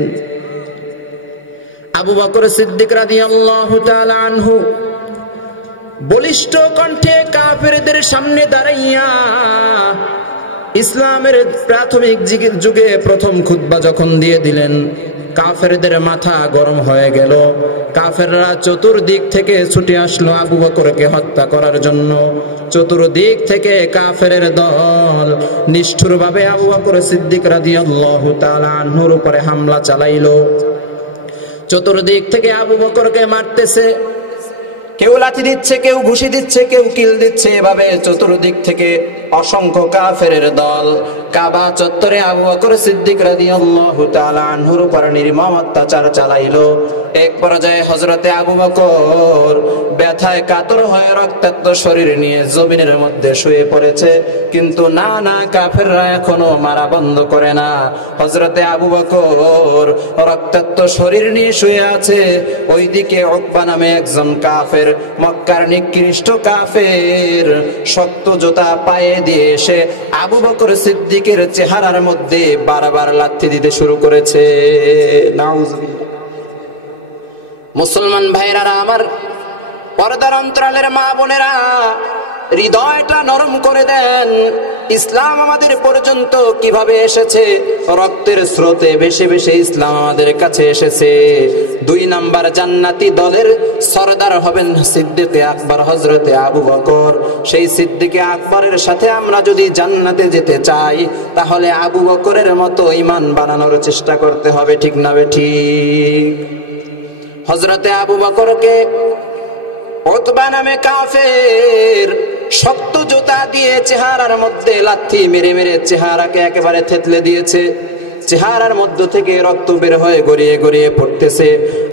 আবু বকর সিদ্দিক রাদিয়াল্লাহু তাআলা আনহু বলিষ্ঠ কণ্ঠে কাফেরদের সামনে দাঁড়াইয়া ইসলামের প্রাথমিক যুগে প্রথম খুতবা যখন দিয়ে দিলেন, কাফেরদের মাথা গরম হয়ে গেল। কাফেররা চতুর্দিক থেকে ছুটে আসলো আবু বকরকে হত্যা করার জন্য। চতুর্দিক থেকে কাফেরের দল নিষ্ঠুরভাবে আবু বকর সিদ্দিক রাদিয়াল্লাহু তাআলা আনহুর উপরে হামলা চালাইলো। চতুর্দিক থেকে আবু বকরকে মারতেছে, কেউ লাঠি দিচ্ছে, কেউ ঘুষি দিচ্ছে, কেউ কিল দিচ্ছে। এভাবে চতুর্দিক থেকে অসংখ্য কাফেরের দল কাবা চত্বরে আবু বকর সিদ্দিক রাদিয়াল্লাহু তাআলা আনহুর উপর নির্মম অত্যাচার চালাইলো। এক পর্যায়ে হযরতে আবু বকর ব্যথায় কাতর হয়ে রক্তাক্ত শরীর নিয়ে জমিনের মধ্যে শুয়ে পড়েছে, কিন্তু না না কাফেররা এখনো মারা বন্ধ করে না। হযরতে আবু বকর রক্তাক্ত শরীর নিয়ে শুয়ে আছে, ওইদিকে উকবা নামে একজন কাফের, মক্কার নিকৃষ্ট কাফের, শক্ত জুতা পায়ে দিয়ে এসে আবু বকর সিদ্দিকের চেহারার মধ্যে বারবার লাথি দিতে শুরু করেছে। নাউজুবিল্লাহ। মুসলমান ভাইরা আমার, পর্দার অন্তরালের মা বোনেরা, হৃদয়টা নরম করে দেন। ইসলাম আমাদের পর্যন্ত কিভাবে এসেছে? রক্তের স্রোতে বেশি বেশি ইসলাম আমাদের কাছে এসেছে। 2 নাম্বার জান্নাতি দলের সরদার হবেন সিদ্দিকে আকবর হযরতে আবু বকর। সেই সিদ্দিকে আকবরের সাথে আমরা যদি জান্নাতে যেতে চাই, তাহলে আবু বকরের মতো ঈমান বানানোর চেষ্টা করতে হবে, ঠিক না ঠিক? হযরতে আবু বকরকে উতবা নামে কাফের শক্ত জুতা দিয়ে চেহারার মধ্যে লাথি মেরে মেরে চেহারাকে একেবারে থেতলে দিয়েছে। চেহারার মধ্য থেকে রক্ত বের হয়ে গড়িয়ে গড়িয়ে পড়তেছে।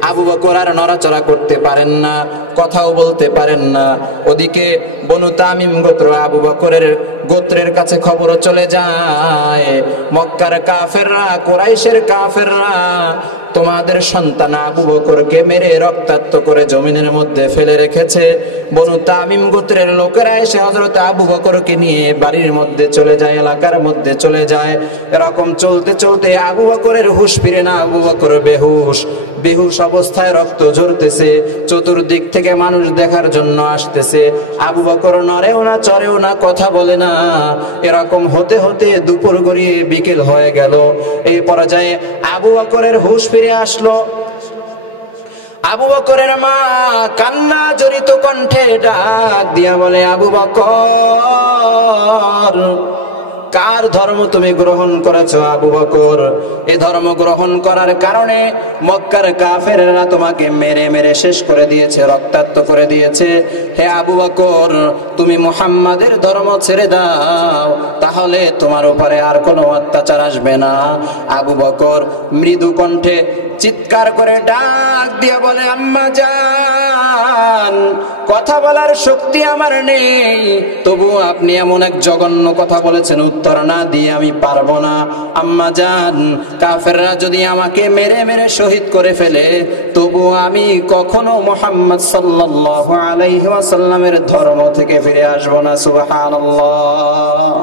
আবু বকর আর নড়াচড়া করতে পারেন না, কথাও বলতে পারেন না। ওদিকে বনু তামিম গোত্র আবু বকরের গোত্রের কাছে খবর চলে যায়, মক্কার কাফেররা, কুরাইশের কাফেররা তোমাদের সন্তান আবু বকরকে মেরে রক্তাক্ত করে জমিনের মধ্যে ফেলে রেখেছে। বনু তামিম গোত্রের লোকেরা এসে হযরত আবু বকরকে নিয়ে বাড়ির মধ্যে চলে যায়, এলাকার মধ্যে চলে যায়। এরকম চলতে চলতে আবু বকরের হুঁশ ফিরে না, আবু বকর বেহুশ। বেহুশ অবস্থায় রক্ত ঝরতেছে, চতুর্দিক থেকে মানুষ দেখার জন্য আসতেছে। আবু বকর নড়েও না, চড়েও না, কথা বলে না। এরকম হতে হতে দুপুর গড়িয়ে বিকেল হয়ে গেল। এই পর্যায়ে আবু বকরের হুঁশ ফিরে আসলো। আবু বকরের মা কান্না জড়িত কণ্ঠে ডাক দিয়া বলে, আবু বকর, কার ধর্ম তুমি গ্রহণ করেছো আবু বকর? এই ধর্ম গ্রহণ করার কারণে মক্কার কাফেররা তোমাকে মেরে মেরে শেষ করে দিয়েছে, রক্তাক্ত করে দিয়েছে। হে আবু বকর, তুমি মুহাম্মাদের ধর্ম ছেড়ে দাও, তাহলে তোমার উপরে আর কোনো অত্যাচার আসবে না। আবু বকর মৃদু কণ্ঠে চিৎকার করে ডাক দিয়ে বলে, আম্মা জান, কথা বলার শক্তি আমার নেই, তবু আপনি এমন এক জঘন্য কথা বলেছেন, উত্তর না দিয়ে আমি পারবো না। আম্মা জান, কাফেররা যদি আমাকে মেরে মেরে শহীদ করে ফেলে, তবু আমি কখনো মুহাম্মদ সাল্লাল্লাহু আলাইহি ওয়াসাল্লামের ধর্ম থেকে ফিরে আসবো না। সুবহানাল্লাহ।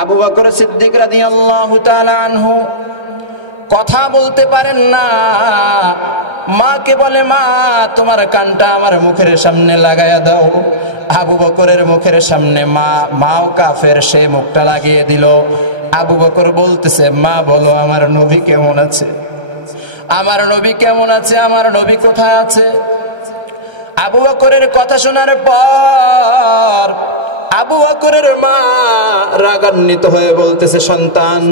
আবু বকর সিদ্দিক রাদিয়াল্লাহু তাআলা আনহু কথা বলতে পারেন না, মাকে বলে, মা তোমার কানটা আমার মুখের সামনে লাগায়া দাও। আবু বকরের মুখের সামনে মাও কাফের, সে মুখটা লাগিয়ে দিল। আবু বকর বলতেছে, মা বলো আমার নবী কেমন আছে, আমার নবী কেমন আছে, আমার নবী কোথায় আছে? আবু বকরের কথা শোনার পর আবু বকরের মা রাগান্বিত হয়ে বলতেছে, সন্তান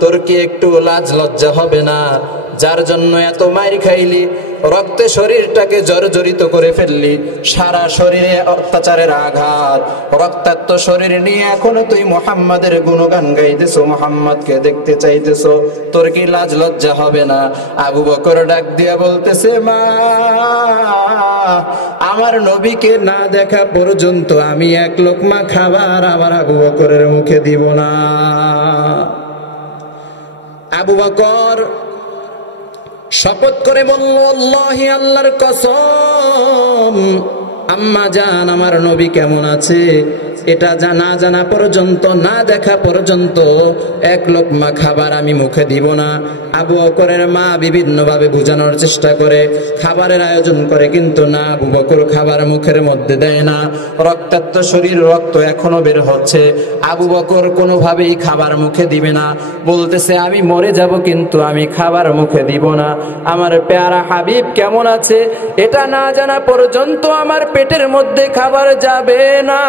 তোর কি একটু লাজ লজ্জা হবে না? যার জন্য এত মাইর খাইলি, রক্তে শরীরটাকে জর্জরিত করে ফেললি, সারা শরীরে অত্যাচারের আঘাত, রক্তাক্ত শরীর নিয়ে এখনো তুই মুহাম্মাদের গুণগান গাইতেছো, মুহাম্মাদকে দেখতে চাইতেছো, তোর কি লাজ লজ্জা হবে না? আবু বকর ডাক দিয়া বলতেছে, মা আমার নবীকে না দেখা পর্যন্ত আমি এক লোকমা খাবার আমার আবু বকরের মুখে দিব না। আবু বকর শপথ করে বলল, আল্লাহি আল্লাহর কসম, আম্মা জান আমার নবী কেমন আছে এটা না জানা পর্যন্ত, না দেখা পর্যন্ত এক লোকমা খাবার আমি মুখে দিব না। আবু বকরের মা বিভিন্নভাবে বোঝানোর চেষ্টা করে, খাবারের আয়োজন করে, কিন্তু না, আবু বকর খাবার মুখের মধ্যে দেয় না। রক্তাক্ত শরীর, রক্ত এখনো বের হচ্ছে, আবু বকর কোনোভাবেই খাবার মুখে দিবে না। বলতেছে, আমি মরে যাব কিন্তু আমি খাবার মুখে দিব না। আমার প্যারা হাবিব কেমন আছে এটা না জানা পর্যন্ত আমার পেটের মধ্যে খাবার যাবে না।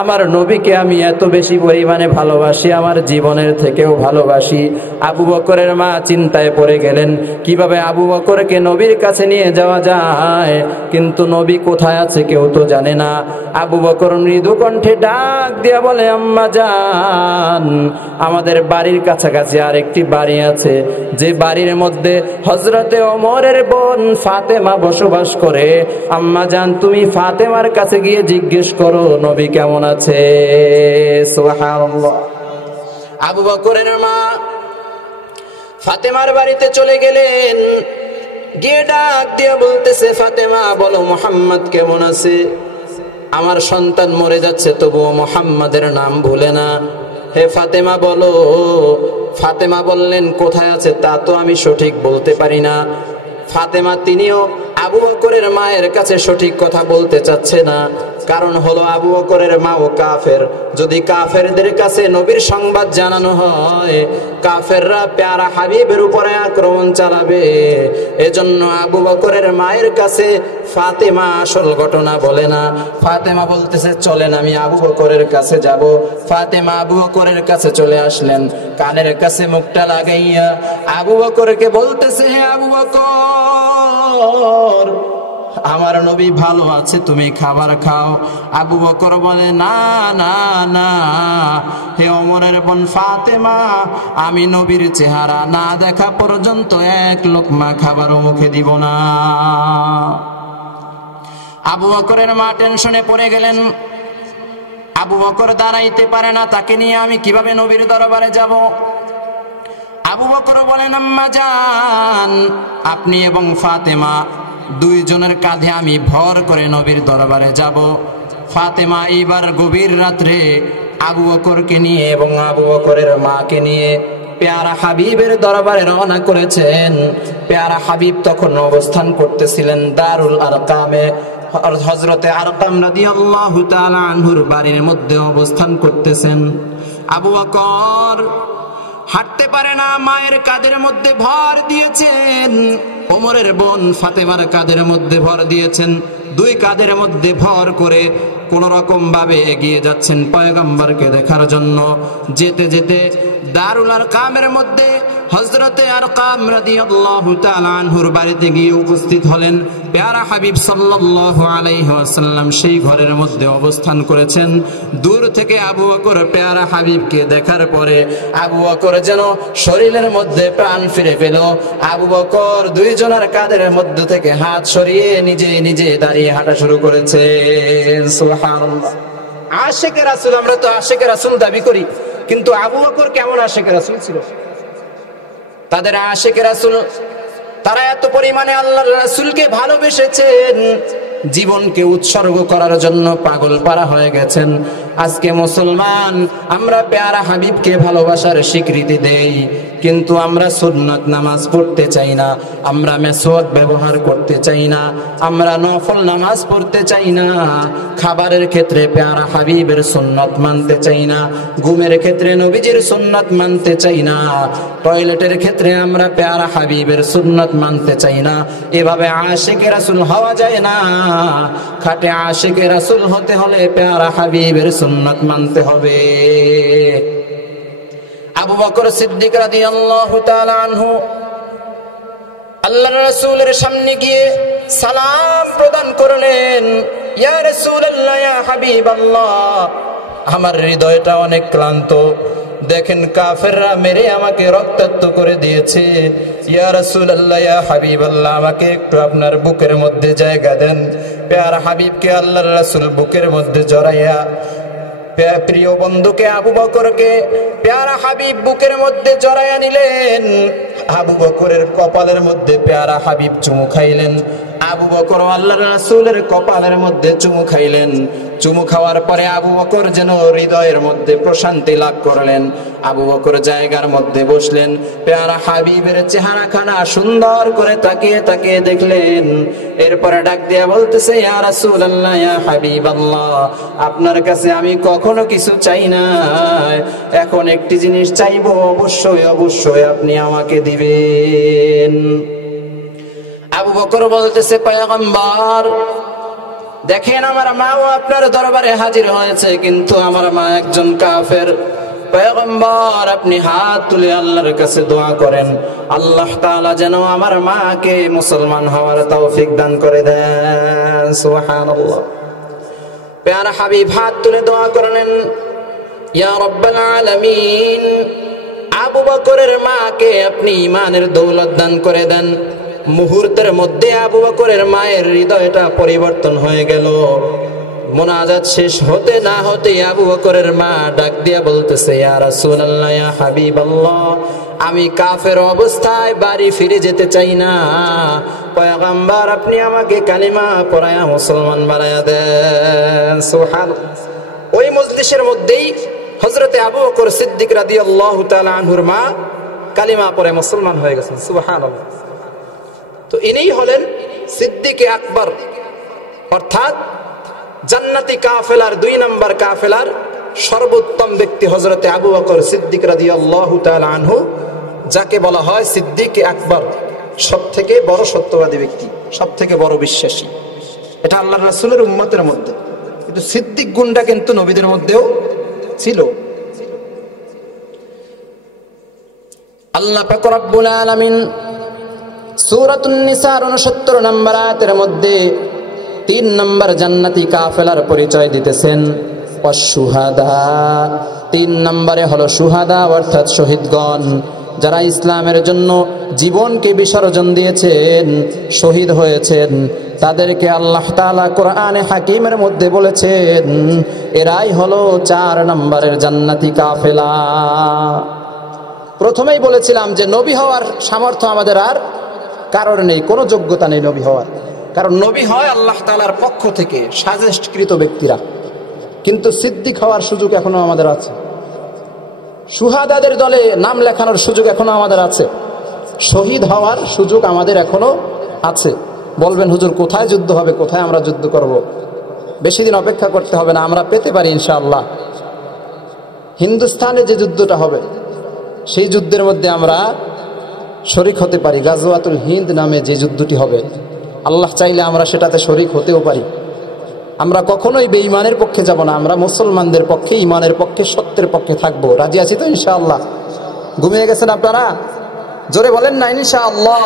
আমার নবীকে আমি এত বেশি পরিমাণে ভালোবাসি, আমার জীবনের থেকেও ভালোবাসি। আবু বকরের মা চিন্তায় পড়ে গেলেন, কিভাবে আবু বকরকে নবীর কাছে নিয়ে যাওয়া যায়, কিন্তু নবী কোথায় আছে কেউ তো জানে না। আবু বকর মৃদু কণ্ঠে ডাক দিয়া বলে, আম্মা জান আমাদের বাড়ির কাছাকাছি আর একটি বাড়ি আছে, যে বাড়ির মধ্যে হযরতে ওমরের বোন ফাতেমা বসবাস করে। আম্মা জান তুমি ফাতেমার কাছে গিয়ে জিজ্ঞেস করো নবী কেমন আছে। সুবহানাল্লাহ। আবু বকরের মা ফাতেমার বাড়িতে চলে গেলেন, গিয়ে ডাক দিয়ে বলতেছে, ফাতেমা বলো মুহাম্মদ কেমন আছে? আমার সন্তান মরে যাচ্ছে তবুও মুহাম্মাদের নাম ভুলে না, হে ফাতেমা বলো। ফাতেমা বললেন, কোথায় আছে তা তো আমি সঠিক বলতে পারি না। ফাতেমা তিনিও আবু বকরের মায়ের কাছে সঠিক কথা বলতে চাচ্ছে না, কারণ হলো আবু বকরের মা ও কাফের। যদি কাফেরদের কাছে নবীর সংবাদ জানানো হয়, কাফেররা প্যারা হাবিবের উপরে আক্রমণ চালাবে। এজন্য আবু বকরের মায়ের কাছে ফাতেমা আসল ঘটনা বলে না। ফাতেমা বলতেছে, চলেন আমি আবু বকরের কাছে যাব। ফাতেমা আবু বকরের কাছে চলে আসলেন, কানের কাছে মুখটা লাগাইয়া আবু বকরকে বলতেছে, হে আবু বকর আমার নবী ভালো আছে, তুমি খাবার খাও। আবু বকর বলে, না না না, হে ওমরের বোন ফাতেমা, আমি নবীর চেহারা না দেখা পর্যন্ত এক লোকমা খাবারও মুখে দিব না। আবু বকরের মা টেনশনে পড়ে গেলেন। আবু বকর দাঁড়াইতে পারে না, তাকে নিয়ে আমি কিভাবে নবীর দরবারে যাব? আবু বকর বলেন, আম্মা জান আপনি এবং ফাতেমা দুইজনের কাঁধে আমি ভর করে নবীর দরবারে যাব। ফাতেমা এইবার গভীর রাত্রে আবু বকরকে নিয়ে এবং আবু বকরের মাকে নিয়ে প্যারা হাবিবের দরবারে রওনা করেছেন। প্যারা হাবিব তখন অবস্থান করতেছিলেন দারুল আরকামে, হযরতে আরকাম রাদিয়াল্লাহু তাআলা আনহুর বাড়ির মধ্যে অবস্থান করতেছেন। আবু বকর হাঁটতে পারে না, মায়ের কাঁধের মধ্যে ভর দিয়েছেন। ওমরের বোন ফাতেমার কাঁধের মধ্যে ভর দিয়েছেন। দুই কাঁধের মধ্যে ভর করে কোন রকম ভাবে এগিয়ে যাচ্ছেন পয়গম্বরকে দেখার জন্য। যেতে যেতে দারুল আরকামের মধ্যে হযরতে আরকাম রাদিয়াল্লাহু তাআলা আনহুর বাড়িতে গিয়ে উপস্থিত হলেন। প্যারা হাবিব সাল্লাল্লাহু আলাইহি ওয়াসাল্লাম সেই ঘরের মধ্যে অবস্থান করেছেন। দূর থেকে আবু বকর প্যারা হাবিবকে দেখার পরে আবু বকর যেন শরীরের মধ্যে প্রাণ ফিরে পেল। আবু বকর দুইজনের কাঁধের মধ্য থেকে হাত সরিয়ে নিজে নিজে দাঁড়িয়ে হাঁটা শুরু করেছে। সুবহানাল্লাহ। আশিকে রাসূল, আমরা তো আশিকে রাসূল দাবি করি, কিন্তু আবু বকর কেমন আশিকে রাসূল ছিল? তাদের আশিকে রাসূল, তারা এত পরিমাণে আল্লাহর রাসূলকে ভালোবেসেছেন, জীবনকে উৎসর্গ করার জন্য পাগল পারা হয়ে গেছেন। আজকে মুসলমান আমরা প্যারা হাবিবকে ভালোবাসার স্বীকৃতি দেই, কিন্তু আমরা সুন্নত নামাজ পড়তে চাই না, আমরা মেসওয়াক ব্যবহার করতে চাই না, আমরা নফল নামাজ পড়তে চাই না, খাবারের ক্ষেত্রে প্যারা হাবিবের সুন্নত মানতে চাই না, ঘুমের ক্ষেত্রে নবীজির সুন্নত মানতে চাই না, টয়লেটের ক্ষেত্রে আমরা প্যারা হাবিবের সুন্নত মানতে চাই না। এভাবে আশিকে রাসূল হওয়া যায় না। খাঁটে আশিকে রাসূল হতে হলে প্যারা হাবিবের সুন্নত মানতে হবে। আবু বকর সিদ্দিক রাদিয়াল্লাহু তাআলা আনহু আল্লাহর রাসূলের সামনে গিয়ে সালাম প্রদান করলেন। ইয়া রাসূলুল্লাহ, ইয়া হাবিবাল্লাহ, আমার হৃদয়টা অনেক ক্লান্ত, দেখেন কাফেররা মেরে আমাকে রক্তাক্ত করে দিয়েছে। ইয়া রাসূলুল্লাহ, ইয়া হাবিবাল্লাহ, আমাকে একটু আপনার বুকের মধ্যে জায়গা দেন। প্যারা হাবিবকে আল্লাহর রাসূল বুকের মধ্যে জড়াইয়া প্রিয় বন্ধুকে আবু বকরকে প্যারা হাবিব বুকের মধ্যে জড়াইয়া নিলেন। আবু বকরের কপালের মধ্যে প্যারা হাবিব চুমু খাইলেন। আবু বকর আল্লাহর রাসূলের কপালের মধ্যে চুমু খাইলেন। চুমু খাওয়ার পরে আবু বকর যেন হৃদয়ের মধ্যে প্রশান্তি লাভ করলেন। আবু বকর জায়গার মধ্যে বসলেন। প্যারা হাবিবের চেহারাখানা সুন্দর করে তাকিয়ে তাকিয়ে দেখলেন। এরপরে ডাক দিয়ে বলতেছে, ইয়া রাসূলুল্লাহ, ইয়া হাবিবাল্লাহ, আপনার কাছে আমি কখনো কিছু চাই না, এখন একটি জিনিস চাইবো, অবশ্যই অবশ্যই আপনি আমাকে দিবেন। আবু বকর বলতেছে, পয়গম্বর, দেখেন আমার মাও আপনার দরবারে হাজির হয়েছে, কিন্তু আমার মা একজন কাফের। পয়গম্বর, আপনি হাত তুলে আল্লাহর কাছে দোয়া করেন, আল্লাহ তাআলা যেন আমার মাকে মুসলমান হওয়ার তৌফিক দান করে দেন। সুবহানাল্লাহ। প্যারা হাবিব হাত তুলে দোয়া করলেন, ইয়া রাব্বাল আলামিন, আবু বকরের মাকে আপনি ঈমানের দৌলত দান করে দেন। মুহূর্তের মধ্যে আবু বকরের মায়ের হৃদয়টা পরিবর্তন হয়ে গেল। মুনাজাত শেষ হতে না হতে আবু বকরের মা ডাক দিয়া বলতেছে, ইয়া রাসূলুল্লাহ, ইয়া হাবিবাল্লাহ, আমি কাফের অবস্থায় বাড়ি ফিরে যেতে চাই না, পয়গম্বর আপনি আমাকে কালিমা পড়ায়া মুসলমান বানায়া দেন। সুবহানাল্লাহ। ওই মজলিসের মধ্যেই হযরতে আবু বকর সিদ্দিক রাদিয়াল্লাহু তাআলা আনহুর মা কালিমা পড়ে মুসলমান হয়ে গেছেন। সুবহানাল্লাহ। তো ইনিই হলেন সিদ্দিকে আকবর, অর্থাৎ জান্নাতি কাফেলার 2 নম্বর কাফেলার সর্বোত্তম ব্যক্তি হযরতে আবু বকর সিদ্দিক রাদিয়াল্লাহু তাআলা আনহু, যাকে বলা হয় সিদ্দিকে আকবর, সবথেকে বড় সত্যবাদী ব্যক্তি, সবথেকে বড় বিশ্বাসী। এটা আল্লাহর রাসূলের উম্মতের মধ্যে, কিন্তু সিদ্দিক গুণটা কিন্তু নবীদের মধ্যেও ছিল। আল্লাহ পাক রব্বুল আলামিন সূরাতুন নিসার 69 নম্বর আয়াতের মধ্যে 3 নম্বর জান্নাতি কাফেলার পরিচয় দিতেছেন। অশুহাদা, 3 নম্বরে হলো শুহাদা, অর্থাৎ শহীদগণ, যারা ইসলামের জন্য জীবনকে বিসর্জন দিয়েছেন, শহীদ হয়েছেন, তাদেরকে আল্লাহ তাআলা কোরআনে হাকিমের মধ্যে বলেছেন এরাই হলো 4 নম্বরের জান্নাতি কাফেলা। প্রথমেই বলেছিলাম যে নবী হওয়ার সামর্থ্য আমাদের আর কারোর নেই, কোনো যোগ্যতা নেই নবী হওয়ার, কারণ নবী হয় আল্লাহ তাআলার পক্ষ থেকে সাজেস্টকৃত ব্যক্তিরা, কিন্তু সিদ্দিক হওয়ার সুযোগ এখনো আমাদের আছে, শুহাদাদের দলে নাম লেখানোর সুযোগ এখনো আমাদের আছে, শহীদ হওয়ার সুযোগ আমাদের এখনো আছে। বলবেন হুজুর কোথায় যুদ্ধ হবে, কোথায় আমরা যুদ্ধ করব? বেশি দিন অপেক্ষা করতে হবে না, আমরা পেতে পারি ইনশাআল্লাহ। হিন্দুস্তানে যে যুদ্ধটা হবে সেই যুদ্ধের মধ্যে আমরা শরিক হতে পারি। গাজওয়াতুল হিন্দ নামে যে যুদ্ধটি হবে, আল্লাহ চাইলে আমরা সেটাতে শরিক হতেও পারি। আমরা কখনোই বেঈমানের পক্ষে যাব না, আমরা মুসলমানদের পক্ষে, ইমানের পক্ষে, সত্যের পক্ষে থাকবো। রাজি আছি তো ইনশাআল্লাহ? ঘুমিয়ে গেছেন আপনারা? জোরে বলেন না ইনশাআল্লাহ।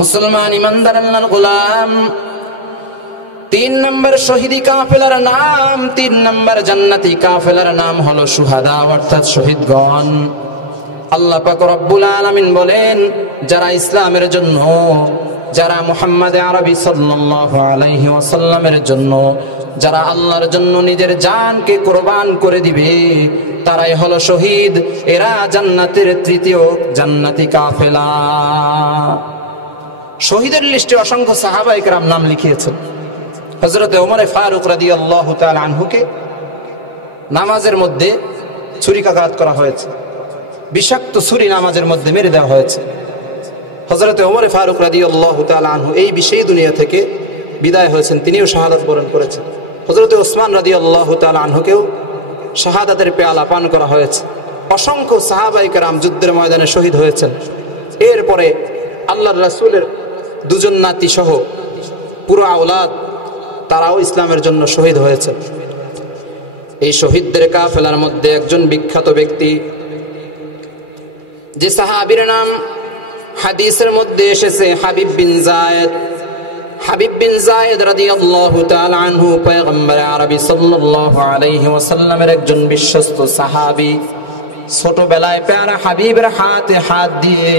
মুসলমান ইমানদার আল্লাহর গোলাম। 3 নম্বর শহীদি কাফেলার নাম, 3 নম্বর জান্নাতি কাফেলার নাম হলো শুহাদা, অর্থাৎ শহীদগণ। আল্লাহ পাক রব্বুল আলামিন বলেন, যারা ইসলামের জন্য, যারা মুহাম্মদ আরবি সাল্লাল্লাহু আলাইহি ওয়াসাল্লামের জন্য, যারা আল্লাহর জন্য নিজের জানকে কুরবান করে দিবে, তারাই হলো শহীদ। এরা জান্নাতের 3য় জান্নাতি কাফেলা। শহীদের লিস্টে অসংখ্য সাহাবা ইকরাম নাম লিখিয়েছেন। হযরতে ওমর ফারুক রাদিয়াল্লাহু তাআলা আনহুকে নামাজের মধ্যে ছুরিকাঘাত করা হয়েছে, বিষাক্ত ছুরি নামাজের মধ্যে মেরে দেওয়া হয়েছে। হযরতে ওমর ফারুক রাদিয়াল্লাহু তাআলা আনহু এই বিষয়ে দুনিয়া থেকে বিদায় হয়েছেন, তিনিও শাহাদাত বরণ করেছেন। হযরতে ওসমান রাদিয়াল্লাহু তাআলা আনহুকেও শাহাদাতের পেয়ালা পান করা হয়েছে। অসংখ্য সাহাবায়ে কেরাম যুদ্ধের ময়দানে শহীদ হয়েছেন। এরপরে আল্লাহর রাসূলের দুজন নাতি সহ পুরো আওলাদ তারাও ইসলামের জন্য শহীদ হয়েছে। এই শহীদদের কাফেলার মধ্যে একজন বিখ্যাত ব্যক্তি, যে সাহাবীর নাম হাদিসের মধ্যে এসেছে হাবিব বিন যায়েদ। হাবিব বিন যায়েদ রাদিয়াল্লাহু তাআলা আনহু পয়গম্বর আরবি সাল্লাল্লাহু আলাইহি ওয়াসাল্লামের একজন বিশ্বস্ত সাহাবী। ছোটবেলায় প্যারা হাবিবের হাতে হাত দিয়ে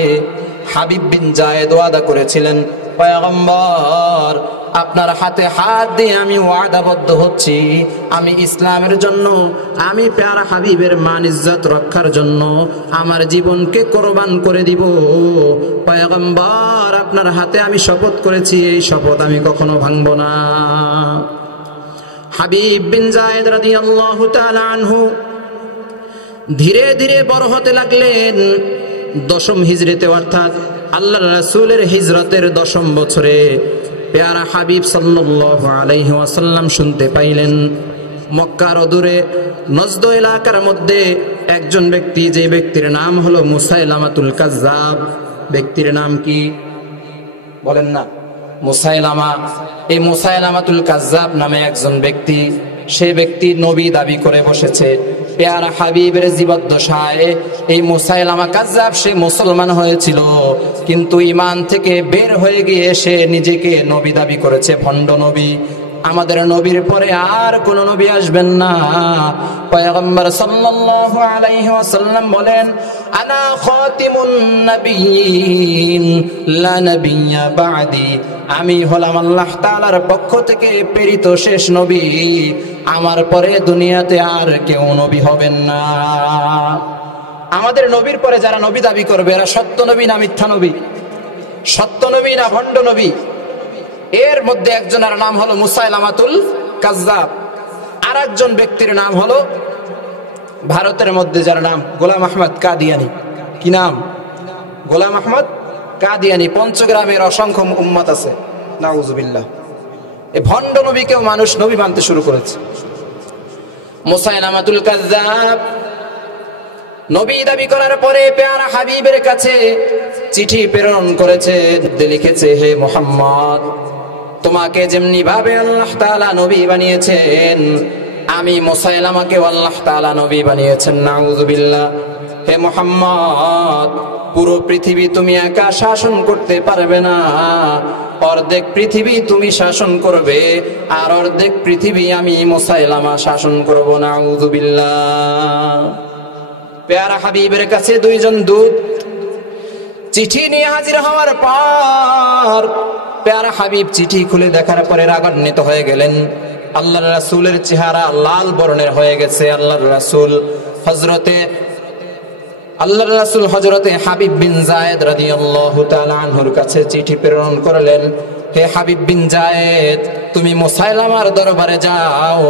হাবিব বিন যায়েদ ওয়াদা করেছিলেন, পয়গম্বর আপনার হাতে হাত দিয়ে আমি ওয়াদাবদ্ধ হচ্ছি, আমি ইসলামের জন্য, আমি প্যারা হাবিবের মান ইজ্জত রক্ষার জন্য আমার জীবনকে কোরবান করে দিব। পয়গম্বর আপনার হাতে আমি শপথ করেছি, এই শপথ আমি কখনো ভাঙব না। হাবিব বিন যায়েদ রাদিয়াল্লাহু তাআলা আনহু ধীরে ধীরে বড় হতে লাগলেন। দশম হিজরিতে অর্থাৎ আল্লাহর রাসূলের হিজরতের 10ম বছরে প্যারা হাবিব সাল্লাল্লাহু আলাইহি ওয়াসাল্লাম শুনতে পাইলেন মক্কার অদূরে নজদ এলাকার মধ্যে একজন ব্যক্তি, যে ব্যক্তির নাম হলো মুসাইলামাতুল কাজ্জাব। ব্যক্তির নাম কি বলেন না? মুসাইলামা। এই মুসাইলামাতুল কাজ্জাব নামে একজন ব্যক্তি, সে ব্যক্তি নবী দাবি করে বসেছে। প্যারা হাবিবের জীবদ্দশায় এই মুসাইলামা কাজ্জাব সে মুসলমান হয়েছিল, কিন্তু ঈমান থেকে বের হয়ে গিয়ে সে নিজেকে নবী দাবি করেছে, ভণ্ড নবী। আমাদের নবীর পরে আর কোন নবী আসবেন না। পয়গম্বর সাল্লাল্লাহু আলাইহি ওয়াসাল্লাম বলেন, আনা খাতিমুন নাবিয়্যিন লা নাবিয়্যা বা'দি। আমি হলাম আল্লাহ তাআলার পক্ষ থেকে প্রেরিত শেষ নবী, আমার পরে দুনিয়াতে আর কেউ নবী হবেন না। আমাদের নবীর পরে যারা নবী দাবি করবে এরা সত্য নবী না মিথ্যা নবী? সত্য নবী না ভণ্ড নবী? এর মধ্যে একজনের নাম হলো মুসাইলামাতুল কাজ্জাব, আর একজন ব্যক্তির নাম হলো ভারতের মধ্যে যার নাম গোলাম আহমদ কাদিয়ানি। কি নাম? গোলাম আহমদ কাদিয়ানি। পঞ্চগ্রামের অসংখ্য উম্মত আছে, নাউজুবিল্লাহ। এই ভণ্ড নবীকেও মানুষ নবী মানতে শুরু করেছে। মুসাইলামাতুল কাজ্জাব নবী দাবি করার পরে প্যারা হাবিবের কাছে চিঠি প্রেরণ করেছে, লিখেছে, হে মুহাম্মদ, তোমাকে যেমনি ভাবে আল্লাহ তাআলা নবী বানিয়েছেন, আমি মুসাইলামাকে আল্লাহ তাআলা নবী বানিয়েছেন, নাউজুবিল্লাহ। হে মুহাম্মদ, পুরো পৃথিবী তুমি একা শাসন করতে পারবে না, অর্ধেক পৃথিবী তুমি শাসন করবে, আর অর্ধেক পৃথিবী আমি মুসাইলামা শাসন করব, নাউজুবিল্লাহ। প্যারা হাবিবের কাছে দুইজন দূত চিঠি নিয়ে হাজির হওয়ার পর প্যারা হাবিব চিঠি খুলে দেখার পরে রাগান্বিত হয়ে গেলেন। আল্লাহর রাসূলের চেহারা লাল বর্ণের হয়ে গেছে। আল্লাহর রাসূল হযরতে হাবিব বিন যায়েদ রাদিয়াল্লাহু তাআলা আনহুর কাছে চিঠি প্রেরণ করলেন, হে হাবিব বিন যায়েদ, তুমি মুসাইলামার দরবারে যাও,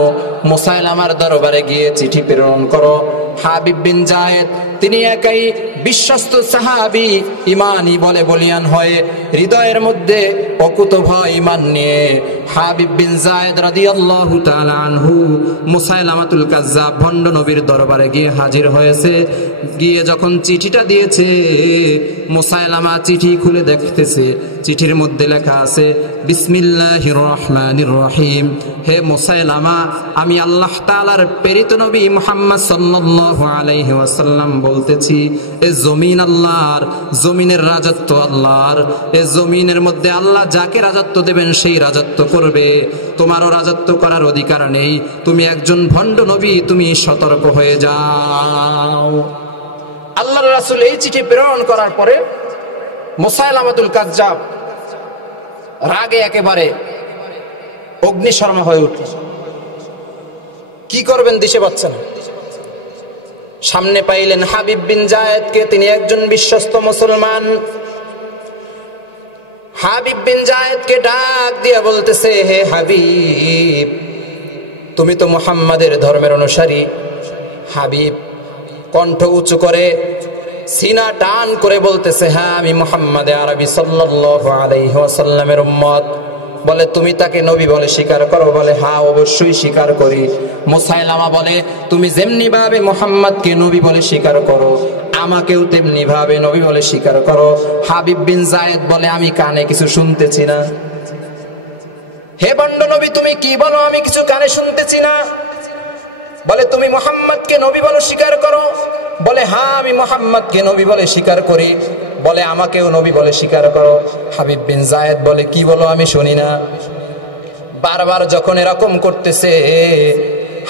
মুসাইলামার দরবারে গিয়ে চিঠি প্রেরণ করো। হাবিব বিন যায়েদ তিনি একাই বিশ্বস্ত সাহাবী, ঈমানি বলে বলিয়ান হয়ে হৃদয়ের মধ্যে অকুতভয় ঈমান নিয়ে হাবিব বিন যায়েদ রাদিয়াল্লাহু তাআলা আনহু মুসাইলামাতুল কাজ্জাব ভণ্ড নবীর দরবারে গিয়ে হাজির হয়েছে। গিয়ে যখন চিঠিটা দিয়েছে, মুসাইলামা চিঠি খুলে দেখতেছে, চিঠির মধ্যে লেখা আছে, বিসমিল্লাহির রহমানির রহিম। হে মুসাইলামা, আমি আল্লাহ তাআলার প্রেরিত নবী মুহাম্মদ সাল্লাল্লাহু আলাইহি ওয়াসাল্লাম বলতেছি, এ জমিন আল্লাহর, জমিনের রাজত্ব আল্লাহর, এ জমিনের মধ্যে আল্লাহ যাকে রাজত্ব দেবেন সেই রাজত্ব করবে, তোমারও রাজত্ব করার অধিকার নেই, তুমি একজন ভণ্ড নবী, তুমি সতর্ক হয়ে যাও। আল্লাহর রাসূল এই চিঠি প্রেরণ করার পরে মুসাইলামাতুল কাজ্জাব রাগে একেবারে অগ্নিশর্মা হয়ে উঠল। কি করবেন দিশে পাচ্ছেন না। সামনে পাইলেন হাবিব বিন যায়েদকে, তিনি একজন বিশ্বস্ত মুসলমান। হাবিব বিন যায়েদকে ডাক দিয়ে বলতেছে, হে হাবিব, তুমি তো মুহাম্মাদের ধর্মের অনুসারী, হাবিব কণ্ঠ উঁচু করে সিনা টান করে বলতেছে, হ্যাঁ আমি মুহাম্মদ আরবি সাল্লাল্লাহু আলাইহি ওয়াসাল্লামের উম্মত। বলে তুমি তাকে নবী বলে স্বীকার করো? বলে হ্যাঁ অবশ্যই স্বীকার করি। মুসাইলামা বলে তুমি যেমনি ভাবে মুহাম্মদকে নবী বলে স্বীকার করো, আমাকেও তেমনি ভাবে নবী বলে স্বীকার করো। হাবিব বিন যায়েদ বলে আমি কানে কিছু শুনতেছি না। হে বন্ড নবী তুমি কি বলো, আমি কিছু কানে শুনতেছি না। বলে তুমি মুহাম্মদকে নবী বলে স্বীকার করো? বলে হ্যাঁ আমি মুহাম্মদকে নবী বলে স্বীকার করি। বলে আমাকেও নবী বলে স্বীকার করো। হাবিব বিন যায়েদ বলে কি বলো আমি শুনি না। বারবার যখন এরকম করতেছে,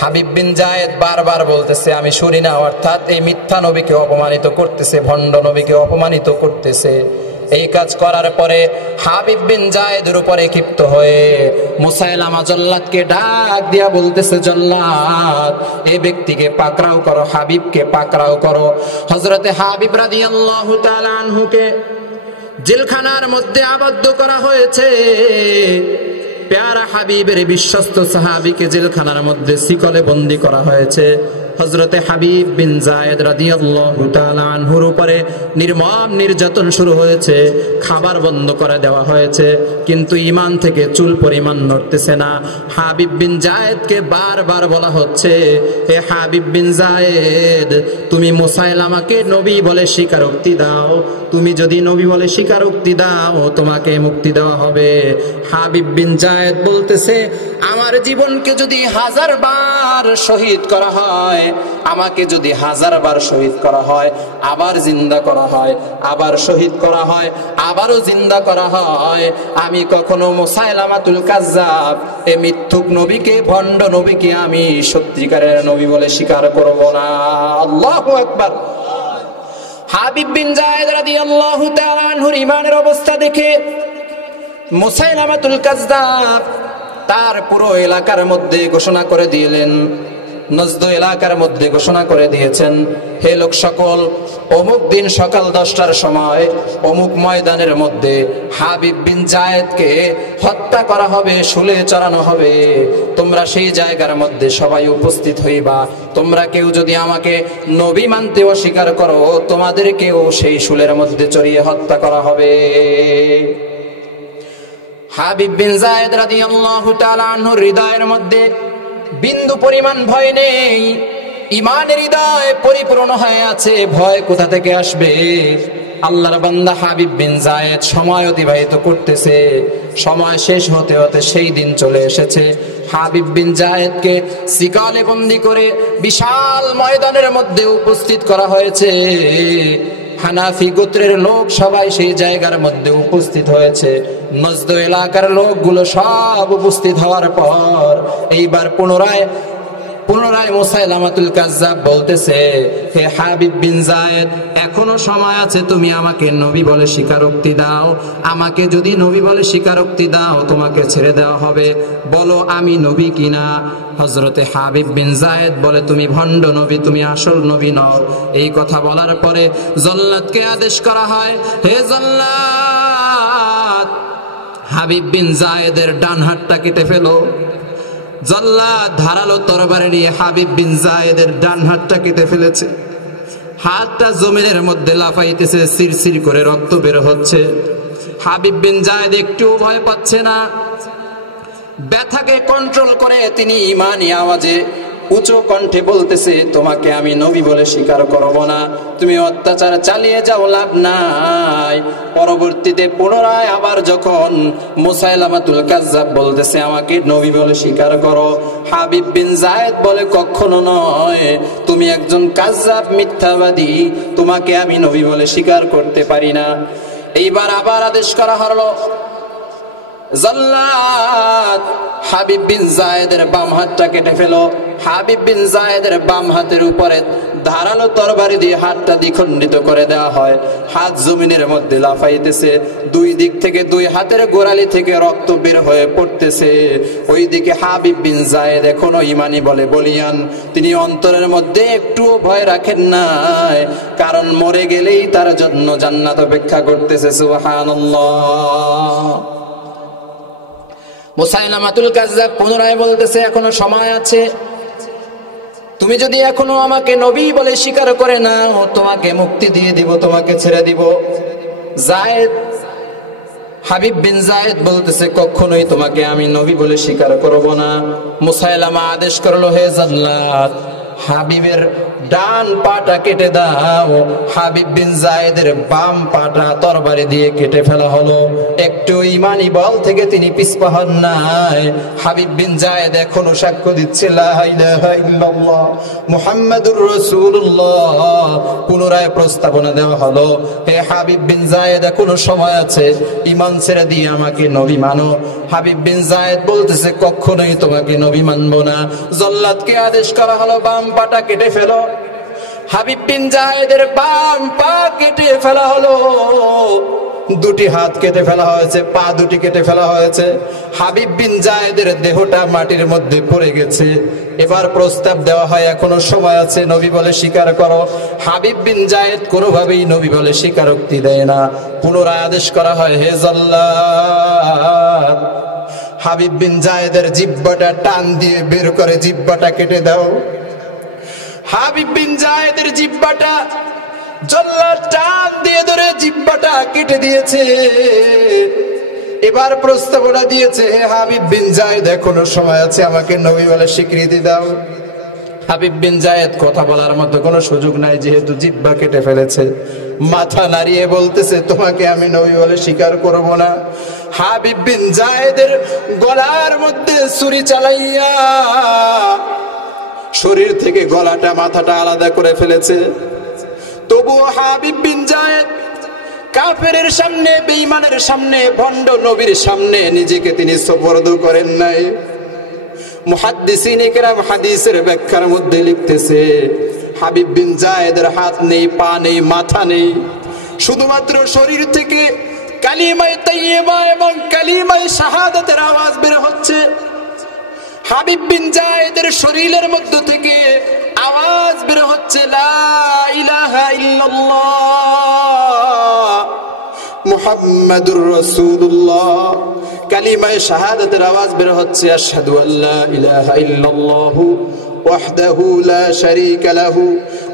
হাবিব বিন যায়েদ বারবার বলতেছে আমি শুনি না, অর্থাৎ এই মিথ্যা নবীকে অপমানিত করতেছে, ভণ্ড নবীকে অপমানিত করতেছে। এই কাজ করার পরে হাবিব বিন যায়েদের উপরে ক্ষিপ্ত হয়ে মুসাইলামা জল্লাদকে ডাক দিয়া বলতেছে, জল্লাদ এই ব্যক্তিকে পাকড়াও করো, হাবিবকে পাকড়াও করো। হযরতে হাবিব রাদিয়াল্লাহু তাআলা আনহুকে জেলখানার মধ্যে আবদ্ধ করা হয়েছে। প্যারা হাবিবের বিশ্বস্ত সাহাবীকে জেলখানার মধ্যে শিকলে বন্দী করা হয়েছে। হযরতে হাবিব বিন যায়েদ রাদিয়াল্লাহু তাআলা আনহুর উপরে নির্মম নির্যাতন শুরু হয়েছে। খাবার বন্ধ করে দেওয়া হয়েছে, কিন্তু ঈমান থেকে চুল পরিমাণ নড়তেছে না। হাবিব বিন যায়েদকে বারবার বলা হচ্ছে, হে হাবিব বিন যায়েদ তুমি মুসাইলামাকে নবী বলে স্বীকারোক্তি দাও, তুমি যদি নবী বলে স্বীকারোক্তি দাও তোমাকে মুক্তি দেওয়া হবে। হাবিব বিন যায়েদ বলতেছে, আমার জীবনকে যদি 1000 বার শহীদ করা হয়, আমাকে যদি 1000 বার শহীদ করা হয়, আবার জিন্দা করা হয়, আবার শহীদ করা হয়, আবারও জিন্দা করা হয়, আমি কখনো মুসাইলামাতুল কাজ্জাব এ মিথ্যুক নবীকে, ভণ্ড নবীকে আমি সত্যিকারের নবী বলে স্বীকার করব না। আল্লাহু আকবার। হাবিব বিন যায়েদ রাদিয়াল্লাহু তাআলা আনহুর ঈমানের অবস্থা দেখে মুসাইলামাতুল কাজ্জাব তার পুরো এলাকার মধ্যে ঘোষণা করে দিলেন, নজদ এলাকার মধ্যে ঘোষণা করে দিয়েছেন, হে লোক সকল, অমুক দিন সকাল 10টার সময় অমুক ময়দানের মধ্যে হাবিব বিন যায়েদকে হত্যা করা হবে, শুলে চড়ানো হবে। তোমরা সেই জায়গার মধ্যে সবাই উপস্থিত হইবা। তোমরা কেউ যদি আমাকে নবী মানতে অস্বীকার করো, তোমাদেরকেও সেই শুলের মধ্যে চড়িয়ে হত্যা করা হবে। হাবিব বিন যায়েদ রাদিয়াল্লাহু তাআলা আনহুর হৃদয়ের মধ্যে বিন্দু পরিমাণ ভয় নেই, ঈমানের হৃদয় পরিপূর্ণ হয়ে আছে। ভয় কোথা থেকে আসবে? আল্লাহর বান্দা হাবিব বিন যায়েদ সময় অতিবাহিত করতেছে, সময় শেষ হতে হতে সেই দিন চলে এসেছে। হাবিব বিন যায়েদকে শিকলে বন্দী করে বিশাল ময়দানের মধ্যে উপস্থিত করা হয়েছে। হানাফি গোত্রের লোক সবাই সেই জায়গার মধ্যে উপস্থিত হয়েছে। নজদ এলাকার লোকগুলো সব উপস্থিত হওয়ার পর এইবার পুনরায় মুসাইলামাতুল কাজ্জাব বলতেছে, হে হাবিব বিন যায়েদ এখনো সময় আছে, তুমি আমাকে নবী বলে স্বীকারোক্তি দাও। আমাকে যদি নবী বলে স্বীকারোক্তি দাও তোমাকে ছেড়ে দেওয়া হবে, বলো আমি নবী কিনা। হযরতে হাবিব বিন যায়েদ বলে, তুমি ভণ্ড নবী, তুমি আসল নবী নও। এই কথা বলার পরে জল্লাদকে আদেশ করা হয়, হে জল্লাদ হাবিব বিন যায়েদের ডান হাতটা কেটে ফেলো। জল্লাদ ধারালো তরবারি নিয়ে হাবিব বিন যায়েদের ডান হাতটা কেটে ফেলেছে। হাতটা জমিনের মধ্যে লাফাইতেছে, সিরসির করে রক্ত বের হচ্ছে। হাবিব বিন যায়েদ একটু ভয় পাচ্ছে না। ব্যথাকে কন্ট্রোল করে তিনি ঈমানি আওয়াজে উঁচু কণ্ঠে বলতেছে, তোমাকে আমি নবী বলে স্বীকার করব না, তুমি অত্যাচার চালিয়ে যাও, লাভ নাই। পরবর্তীতে পুনরায় আবার যখন মুসাইলামাতুল কাজ্জাব বলতেছে আমাকে নবী বলে স্বীকার করো, হাবিব বিন যায়েদ বলে কখনো নয়, তুমি একজন কাজ্জাব, মিথ্যাবাদী, তোমাকে আমি নবী বলে স্বীকার করতে পারি না। এইবার আবার আদেশ করা হলো, জল্লাদ হাবিব বিন যায়েদের বাম হাতটা কেটে ফেলো। হাবিব বিন যায়েদের বাম হাতের উপরে ধারালো তরবারি দিয়ে হাতটা দ্বিখণ্ডিত করে দেওয়া হয়। হাত জমিনের মধ্যে লাফাইতেছে, দুই দিক থেকে দুই হাতের গোড়ালি থেকে রক্ত বের হয়ে পড়তেছে। ওইদিকে হাবিব বিন যায়েদ এখনো ঈমানি বলে বলিয়ান, তিনি অন্তরের মধ্যে একটু ভয় রাখেন নাই, কারণ মরে গেলেই তার জন্য জান্নাত অপেক্ষা করতেছে। সুবহানাল্লাহ। মুসাইলামাতুল কাজ্জাব পুনরায় বলতেছে এখনো সময় আছে। তুমি যদি এখনো আমাকে নবী বলে স্বীকার করে নাও, তোমাকে মুক্তি দিয়ে দিব, তোমাকে ছেড়ে দিব। যায়েদ, হাবিব বিন যায়েদ বলতেছে, কখনোই তোমাকে আমি নবী বলে স্বীকার করব না। মুসাইলামা আদেশ করলো, হে জাল্লাদ, হাবিবের ডান পাটা কেটে দাও। হাবিব বিন যায়েদের বাম পাটা তরবারি দিয়ে কেটে ফেলা হলো। একটু ইমানি বল থেকে তিনি পিছপা হন নাই। হাবিব বিন যায়েদ এখনো সাক্ষ্য দিচ্ছে, লা ইলাহা ইল্লাল্লাহ মুহাম্মাদুর রাসূলুল্লাহ। পুনরায় প্রস্তাবনা দেওয়া হলো, হে হাবিব বিন যায়েদ, এখনো সময় আছে, ঈমান ছেড়ে দিয়ে আমাকে নবী মানো। হাবিব বিন যায়েদ বলতেছে, কখনোই তোমাকে নবী মানবো না। জল্লাদকে আদেশ করা হলো, বাম পাটা কেটে ফেলো। হাবিব বিন যায়েদের বাম পা কেটে ফেলা হলো। দুটি হাত কেটে ফেলা হয়েছে, পা দুটি কেটে ফেলা হয়েছে। হাবিব বিন যায়েদের দেহটা মাটির মধ্যে পড়ে গেছে। এবার প্রস্তাব দেওয়া হয়, এখনো সময় আছে, নবী বলে স্বীকার করো। হাবিব বিন যায়েদ কোনোভাবেই নবী বলে স্বীকারোক্তি দেয় না। পুনরায় আদেশ করা হয়, হে জাল্লাদ, হাবিব বিন যায়েদের জিহ্বাটা টান দিয়ে বের করে জিহ্বাটা কেটে দাও। হাবিব বিন যায়েদের জিহ্বাটা জল্লাদ টান দিয়ে ধরে জিহ্বাটা কেটে দিয়েছে। এবার প্রস্তাবনা দিয়েছে, হে হাবিব বিন যায়েদ, এখনো সময় আছে, আমাকে নবী বলে স্বীকৃতি দাও। হাবিব বিন যায়েদ কথা বলার মতো কোনো সুযোগ নাই, যেহেতু জিহ্বা কেটে ফেলেছে। মাথা নাড়িয়ে বলতেছে, তোমাকে আমি নবী বলে স্বীকার করব না। হাবিব বিন যায়েদের গলার মধ্যে ছুরি চালাইয়া শরীর থেকে গলাটা মাথাটা আলাদা করে ফেলেছে। তবুও হাবিব বিন যায়েদ কাফেরের সামনে, বেঈমানের সামনে, ভণ্ড নবীর সামনে নিজেকে তিনি সুপর্দ করেন নাই। মুহাদ্দিসিনে কেরাম হাদিসের ব্যাখ্যার মধ্যে লিখতেছে, হাবিব বিন যায়েদের হাত নেই, পা নেই, মাথা নেই, শুধুমাত্র শরীর থেকে কালিমায়ে তাইয়্যিবা এবং কালিমায়ে শাহাদাতের আওয়াজ বের হচ্ছে। হাবিব বিন যায়েদের শরীরের মধ্য থেকে আওয়াজ বের হচ্ছে, লা ইলাহা ইল্লাল্লাহ মুহাম্মাদুর রাসূলুল্লাহ। কালিমায়ে শাহাদাতের আওয়াজ বের হচ্ছে, আশহাদু আল্লা ইলাহা ইল্লাল্লাহু ওয়াহদাহু লা শারীকা লাহু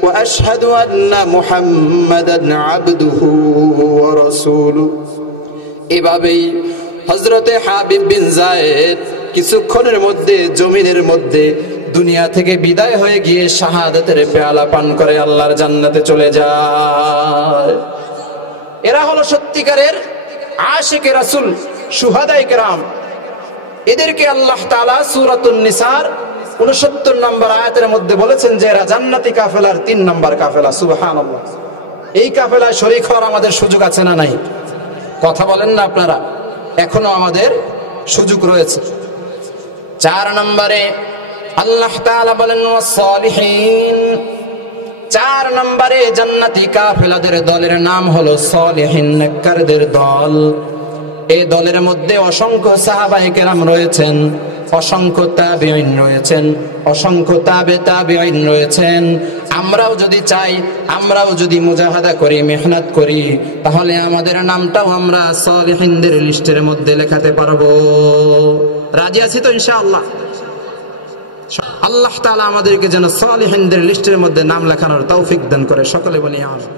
ওয়া আশহাদু আন্না মুহাম্মাদান আবদুহু ওয়া রাসূলুহু। এভাবেই হযরতে হাবিব বিন যায়েদ কিছুক্ষণের মধ্যে জমিনের মধ্যে দুনিয়া থেকে বিদায় হয়ে গিয়ে শাহাদাতের পেয়ালা পান করে আল্লাহর জান্নাতে চলে যায়। এরা হলো সত্যিকারের আশিকে রাসূল, শুহাদায়ে কেরাম। এদেরকে আল্লাহ তাআলা সূরাতুন নিসার 69 নম্বর আয়াতের মধ্যে বলেছেন যে এরা জান্নাতি কাফেলার 3 নম্বর কাফেলা। সুবহানাল্লাহ। এই কাফেলায় শরীক হওয়ার আমাদের সুযোগ আছে না নাই? কথা বলেন না আপনারা? এখনো আমাদের সুযোগ রয়েছে। 4 নম্বরে আল্লাহ তাআলা বলেন ওয়াস-সালিহিন। 4 নম্বরে জান্নাতি কাফেলাদের দলের নাম হলো সালিহিন, নেককারদের দল। এই দলের মধ্যে অসংখ্য সাহাবায়ে কেরাম রয়েছেন, অসংখ্য তাবেঈন রয়েছেন, অসংখ্য তাবেঈন রয়েছেন। আমরাও যদি চাই, আমরাও যদি মুজাহাদা করি, মেহনত করি, তাহলে আমাদের নামটাও আমরা সালিহিনদের লিস্টের মধ্যে লেখাতে পারবো। রাজি আছি তো ইনশাআল্লাহ? আল্লাহ তাআলা আমাদেরকে যেন সালিহিনদের লিস্টের মধ্যে নাম লেখানোর তৌফিক দান করে। সকলে বলি আমিন।